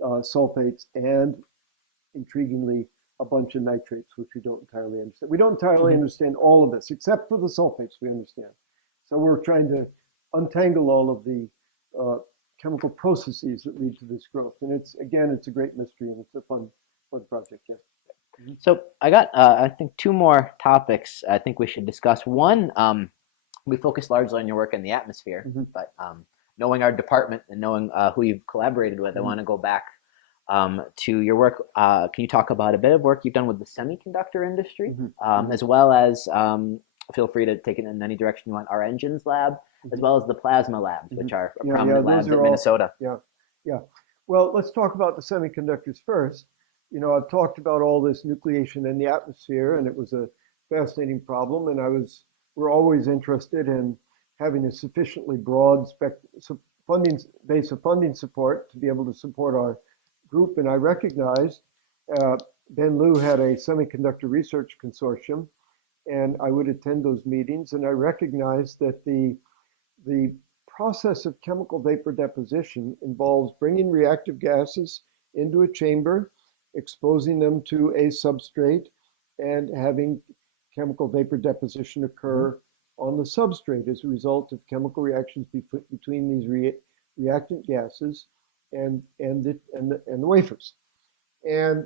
sulfates and, intriguingly, a bunch of nitrates, which we don't entirely understand. We don't entirely Mhm. understand all of this, except for the sulfates we understand. So we're trying to untangle all of the uh, chemical processes that lead to this growth. And it's a great mystery, and it's a fun project. Yeah. Mhm. So I got, I think, two more topics I think we should discuss. One, we focus largely on your work in the atmosphere, Mhm. but knowing our department and knowing who you've collaborated with, I Mhm. want to go back to your work. Can you talk about a bit of work you've done with the semiconductor industry, Mhm. Mhm. as well as feel free to take it in any direction you want, our engines lab, as Mhm. well as the plasma labs, which Mhm. are Yeah, prominent those labs at are all, Minnesota. yeah, yeah. Well, let's talk about the semiconductors first. I've talked about all this nucleation in the atmosphere, and it was a fascinating problem. And we're always interested in having a sufficiently broad funding base of funding support to be able to support our group. And I recognized uh, Ben Liu had a semiconductor research consortium, and I would attend those meetings. And I recognized that the process of chemical vapor deposition involves bringing reactive gases into a chamber, exposing them to a substrate, and having chemical vapor deposition Hmm. occur on the substrate as a result of chemical reactions between these reactant gases and the wafers. And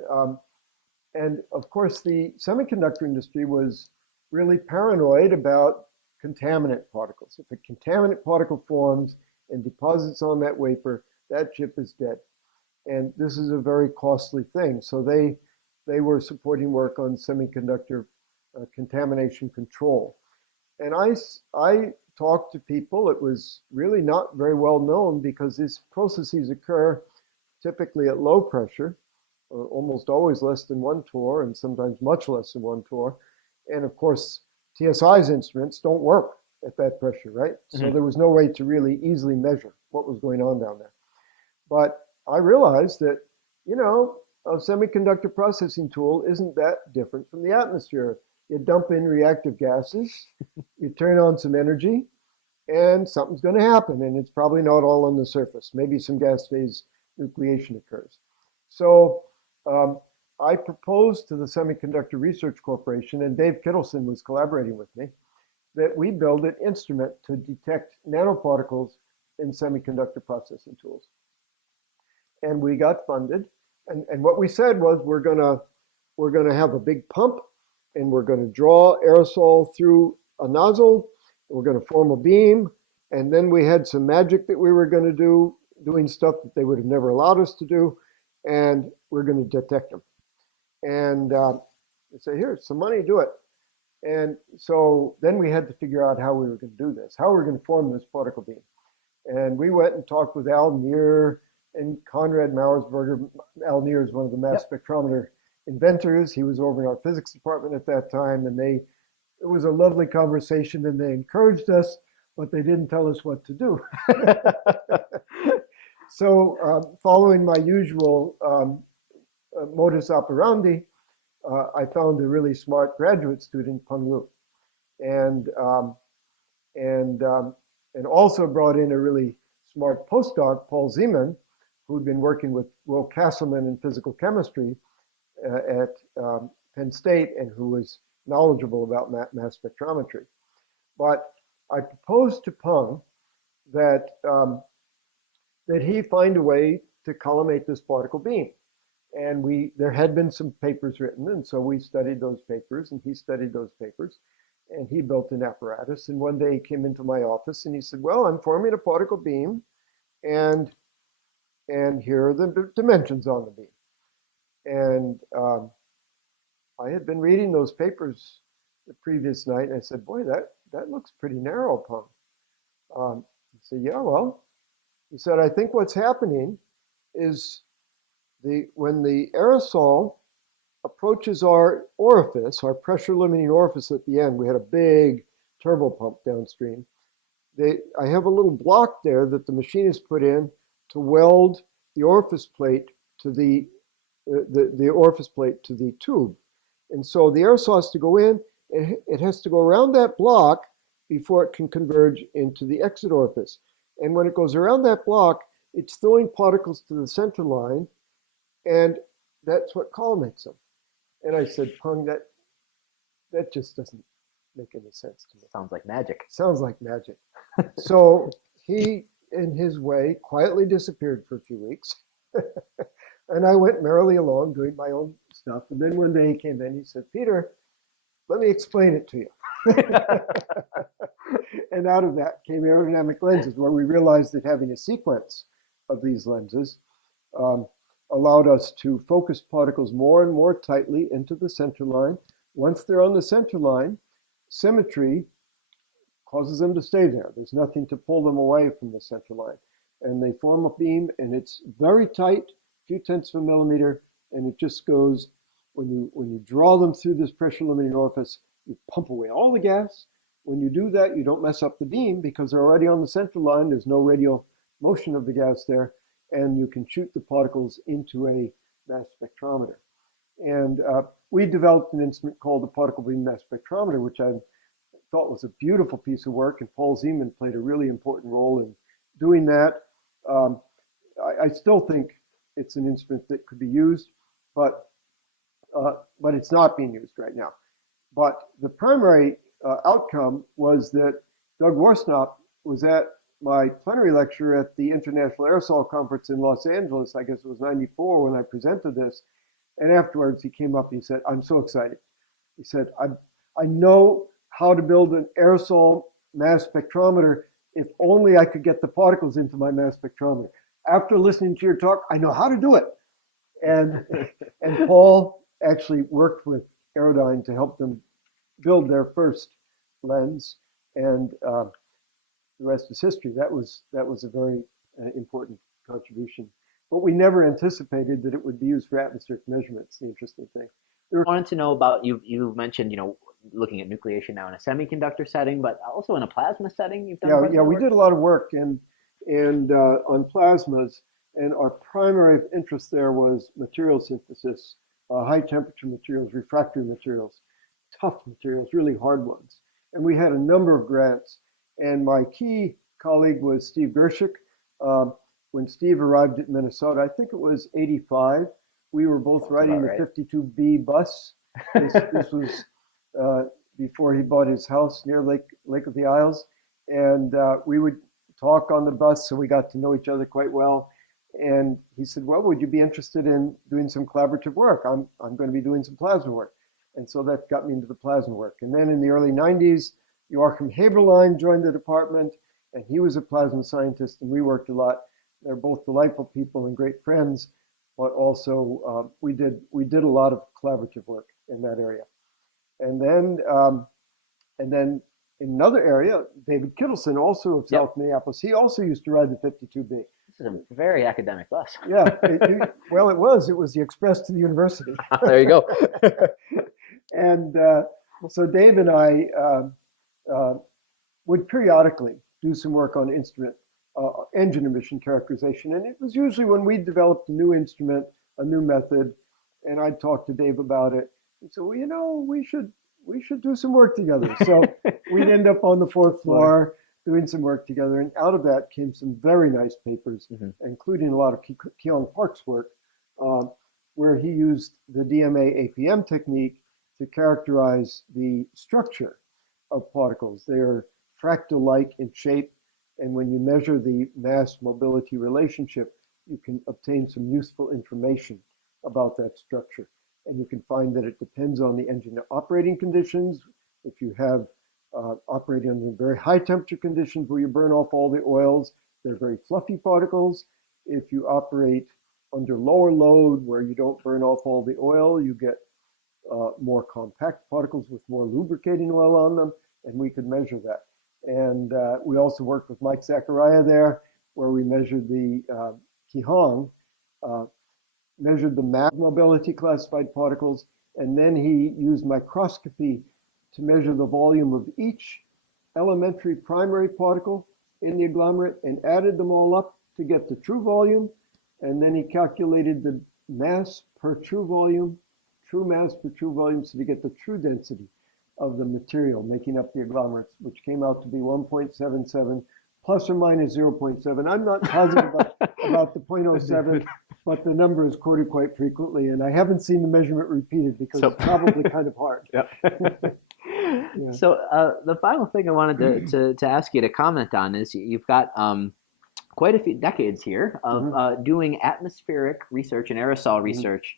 and of course, the semiconductor industry was really paranoid about contaminant particles. If a contaminant particle forms and deposits on that wafer, that chip is dead. And this is a very costly thing. So they were supporting work on semiconductor contamination control. And I talked to people. It was really not very well known because these processes occur typically at low pressure, almost always less than 1 torr and sometimes much less than 1 torr. And of course, TSI's instruments don't work at that pressure, right? So Mhm. there was no way to really easily measure what was going on down there. But I realized that, you know, a semiconductor processing tool isn't that different from the atmosphere. You dump in reactive gases, you turn on some energy, and something's going to happen. And it's probably not all on the surface. Maybe some gas phase nucleation occurs. So um, I proposed to the Semiconductor Research Corporation, and Dave Kittleson was collaborating with me, that we build an instrument to detect nanoparticles in semiconductor processing tools. And we got funded. And what we said was we're gonna have a big pump, and we're gonna draw aerosol through a nozzle. We're gonna form a beam, and then we had some magic that we were gonna do, doing stuff that they would have never allowed us to do, and we're gonna detect them. And they say, here's some money, do it. And so then we had to figure out how we were going to do this, how we were going to form this particle beam. And we went and talked with Al Neer and Conrad Mauersberger. Al Neer is one of the mass Yep. spectrometer inventors. He was over in our physics department at that time, and it was a lovely conversation, and they encouraged us, but they didn't tell us what to do. So following my usual modus operandi, I found a really smart graduate student, Peng Lu, and um, and also brought in a really smart postdoc, Paul Zeman, who'd been working with Will Castleman in physical chemistry at Penn State, and who was knowledgeable about mass spectrometry. But I proposed to Peng that that he find a way to collimate this particle beam. And there had been some papers written, and so we studied those papers, and he studied those papers, and he built an apparatus. And one day he came into my office and he said, well, I'm forming a particle beam, and here are the dimensions on the beam. And I had been reading those papers the previous night, and I said, boy, that looks pretty narrow, Peng. He said, yeah, well, he said, I think what's happening is when the aerosol approaches our orifice, our pressure limiting orifice at the end, we had a big turbo pump downstream. I have a little block there that the machinist put in to weld the orifice plate to the orifice plate to the tube. And so the aerosol has to go in, it has to go around that block before it can converge into the exit orifice. And when it goes around that block, it's throwing particles to the center line, and that's what collimates them. And I said, Peng, that just doesn't make any sense to me. Sounds like magic. Sounds like magic. So he, in his way, quietly disappeared for a few weeks. And I went merrily along doing my own stuff. And then one day he came in, he said, Peter, let me explain it to you. And out of that came aerodynamic lenses, where we realized that having a sequence of these lenses allowed us to focus particles more and more tightly into the center line. Once they're on the center line, symmetry causes them to stay there. There's nothing to pull them away from the center line. And they form a beam, and it's very tight, a few tenths of a millimeter, and it just goes, when you draw them through this pressure limiting orifice, you pump away all the gas. When you do that, you don't mess up the beam because they're already on the center line. There's no radial motion of the gas there, and you can shoot the particles into a mass spectrometer. And we developed an instrument called the particle beam mass spectrometer, which I thought was a beautiful piece of work, and Paul Zeman played a really important role in doing that. I still think it's an instrument that could be used, but it's not being used right now. But the primary outcome was that Doug Worsnop was at my plenary lecture at the International Aerosol Conference in Los Angeles. I guess it was '94 when I presented this. And afterwards, he came up and he said, I'm so excited. He said, I know how to build an aerosol mass spectrometer if only I could get the particles into my mass spectrometer. After listening to your talk, I know how to do it. And Paul actually worked with Aerodyne to help them build their first lens. And the rest is history. That was a very important contribution. But we never anticipated that it would be used for atmospheric measurements. The interesting thing. I wanted to know about you. You mentioned, looking at nucleation now in a semiconductor setting, but also in a plasma setting. You've done Yeah, quite a yeah, bit of we work. did a lot of work and on plasmas, and our primary interest there was material synthesis, high temperature materials, refractory materials, tough materials, really hard ones. And we had a number of grants. And my key colleague was Steve Gershik. Uh, when Steve arrived at Minnesota, I think it was 85, we were both Sounds riding about the right. 52B bus. This was uh, before he bought his house near Lake of the Isles. And we would talk on the bus, so we got to know each other quite well. And he said, "Well, would you be interested in doing some collaborative work? I'm going to be doing some plasma work." And so that got me into the plasma work. And then in the early 90s, Joachim Heberlein joined the department, and he was a plasma scientist, and we worked a lot. They're both delightful people and great friends, but also we did a lot of collaborative work in that area. And then and then in another area, David Kittleson, also of Yep. South Minneapolis, he also used to ride the 52B. This is a very academic bus. Yeah, well, it was the express to the university. There you go. And so Dave and I uh, would periodically do some work on instrument engine emission characterization. And it was usually when we developed a new instrument, a new method, and I'd talk to Dave about it. And so, we should do some work together. So we'd end up on the fourth floor doing some work together. And out of that came some very nice papers, including a lot of Keeong Park's work, uh, where he used the DMA APM technique to characterize the structure of particles. They are fractal-like in shape, and when you measure the mass-mobility relationship, you can obtain some useful information about that structure. And you can find that it depends on the engine operating conditions. If you have operating under very high temperature conditions where you burn off all the oils, they're very fluffy particles. If you operate under lower load where you don't burn off all the oil, you get more compact particles with more lubricating oil on them, and we could measure that. And we also worked with Mike Zachariah there, where we measured the Keeong, measured the mass mobility classified particles, and then he used microscopy to measure the volume of each elementary primary particle in the agglomerate and added them all up to get the true volume. And then he calculated the mass per true volume, true mass per true volume, so to get the true density of the material making up the agglomerates, which came out to be 1.77 plus or minus 0.7. I'm not positive about the 0.07, but the number is quoted quite frequently, and I haven't seen the measurement repeated because it's probably kind of hard. Yep. Yeah. So the final thing I wanted to ask you to comment on is you've got quite a few decades here of doing atmospheric research and aerosol research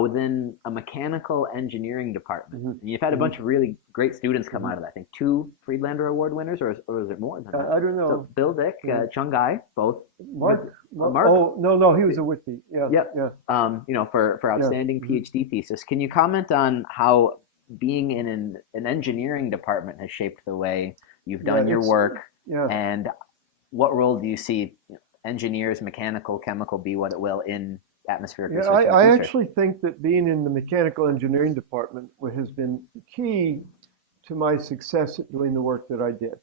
within a mechanical engineering department. And you've had a bunch of really great students come out of that. I think 2 Friedlander Award winners, or is it more than that? I don't know. So Bill Dick, Chung Gai, both. Mark? Mark? Oh, no, he was a Whitby. Yeah. Yep. Yeah. For outstanding PhD thesis. Can you comment on how being in an engineering department has shaped the way you've done your work, and what role do you see engineers, mechanical, chemical, be what it will, in atmospheric research? I actually think that being in the mechanical engineering department has been key to my success at doing the work that I did.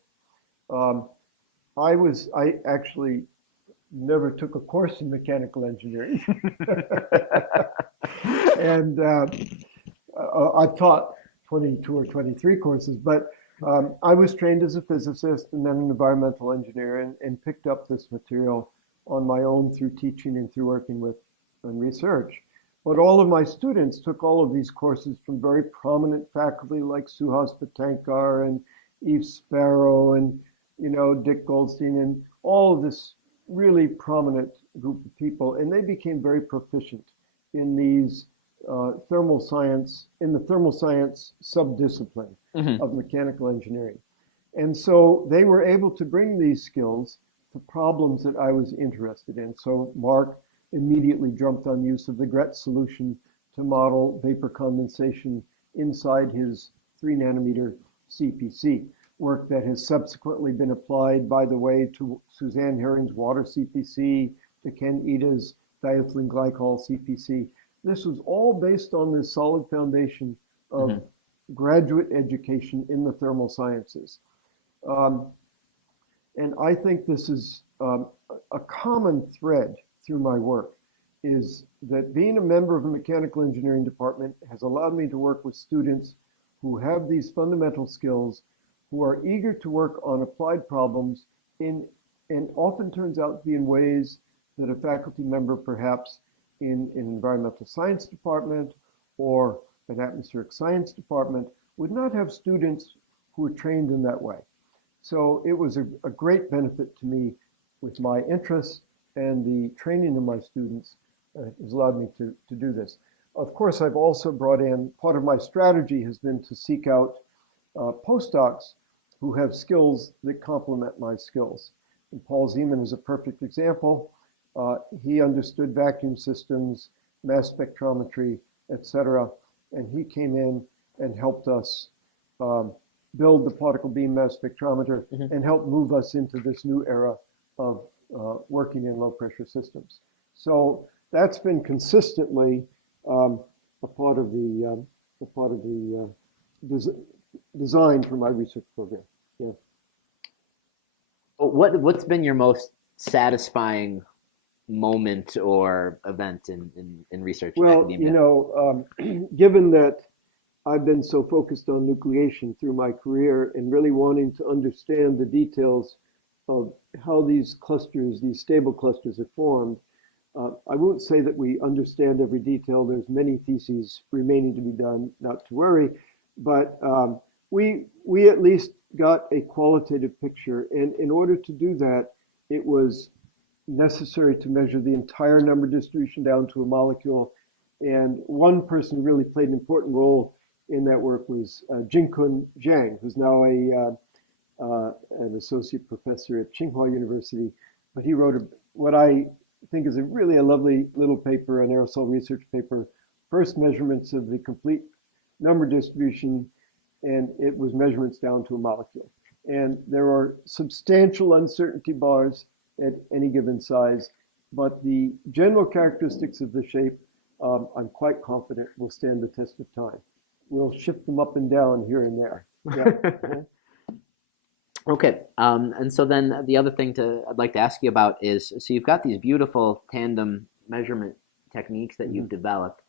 I actually never took a course in mechanical engineering. And I've taught 22 or 23 courses, but I was trained as a physicist and then an environmental engineer, and picked up this material on my own through teaching and through working with and research. But all of my students took all of these courses from very prominent faculty like Suhas Patankar and Eve Sparrow and Dick Goldstein and all of this really prominent group of people, and they became very proficient in these thermal science subdiscipline of mechanical engineering. And so they were able to bring these skills to problems that I was interested in. So Mark immediately jumped on use of the Gretz solution to model vapor condensation inside his 3 nanometer CPC. work that has subsequently been applied, by the way, to Suzanne Herring's water CPC, to Ken Ida's diethylene glycol CPC. This was all based on this solid foundation of Hmm. graduate education in the thermal sciences. Um, and I think this is a common thread through my work, is that being a member of a mechanical engineering department has allowed me to work with students who have these fundamental skills, who are eager to work on applied problems in, and often turns out to be in ways that a faculty member perhaps in an environmental science department or an atmospheric science department would not have students who are trained in that way. So it was a great benefit to me with my interests and the training of my students. Has allowed me to do this. Of course, I've also brought in, part of my strategy has been to seek out postdocs who have skills that complement my skills. And Paul Zeman is a perfect example. He understood vacuum systems, mass spectrometry, etc. And he came in and helped us build the particle beam mass spectrometer Hmm. and help move us into this new era of working in low pressure systems. So that's been consistently a part of the design for my research program. Yeah. What's been your most satisfying moment or event in research and Well, academia? given that I've been so focused on nucleation through my career and really wanting to understand the details of how these clusters, these stable clusters, are formed. I won't say that we understand every detail. There's many theses remaining to be done, not to worry, but we at least got a qualitative picture. And in order to do that, it was necessary to measure the entire number distribution down to a molecule. And one person who really played an important role in that work was Jinkun Zhang, who's now an associate professor at Tsinghua University. But he wrote what I think is really a lovely little paper, an aerosol research paper, first measurements of the complete number distribution, and it was measurements down to a molecule. And there are substantial uncertainty bars at any given size, but the general characteristics of the shape, I'm quite confident will stand the test of time. We'll shift them up and down here and there. Yeah. Okay, and so then the other thing I'd like to ask you about is, so you've got these beautiful tandem measurement techniques that you've Mhm. developed,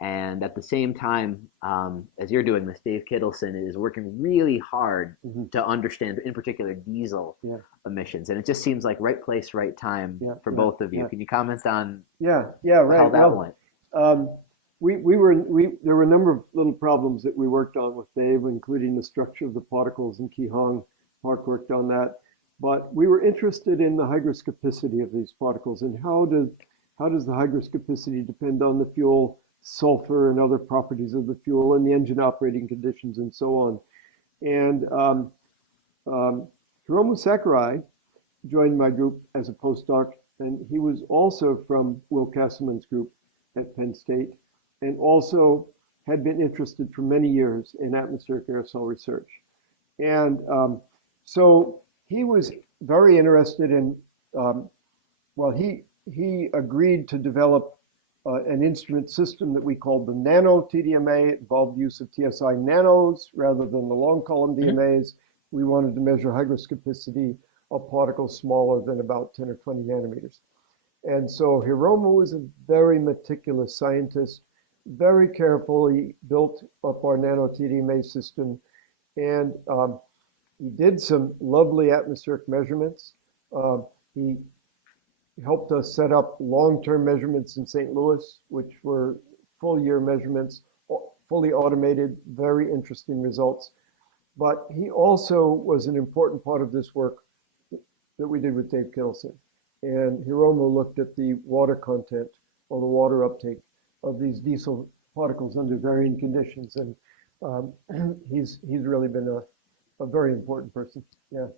and at the same time, as you're doing this, Dave Kittleson is working really hard Mhm. to understand, in particular, diesel Yeah. emissions, and it just seems like right place, right time Yeah. for Yeah. both of you. Yeah. Can you comment on Yeah. Yeah. how Right. that Well, went? um, there were a number of little problems that we worked on with Dave, including the structure of the particles, and Ki-Hong Park worked on that. But we were interested in the hygroscopicity of these particles and how does the hygroscopicity depend on the fuel, sulfur, and other properties of the fuel, and the engine operating conditions, and so on. And um, Hiromu Sakurai joined my group as a postdoc, and he was also from Will Castleman's group at Penn State, and also had been interested for many years in atmospheric aerosol research. And so he was very interested in, um, well, he agreed to develop an instrument system that we called the nano TDMA. It involved use of TSI nanos rather than the long column Mhm. DMAs. We wanted to measure hygroscopicity of particles smaller than about 10 or 20 nanometers. And so Hiromu was a very meticulous scientist, very careful. He built up our nano TDMA system, and he did some lovely atmospheric measurements. He helped us set up long-term measurements in St. Louis, which were full-year measurements, fully automated, very interesting results. But he also was an important part of this work that we did with Dave Kittleson. And Hiromu looked at the water content or the water uptake of these diesel particles under varying conditions. And he's really been a very important person. Yeah.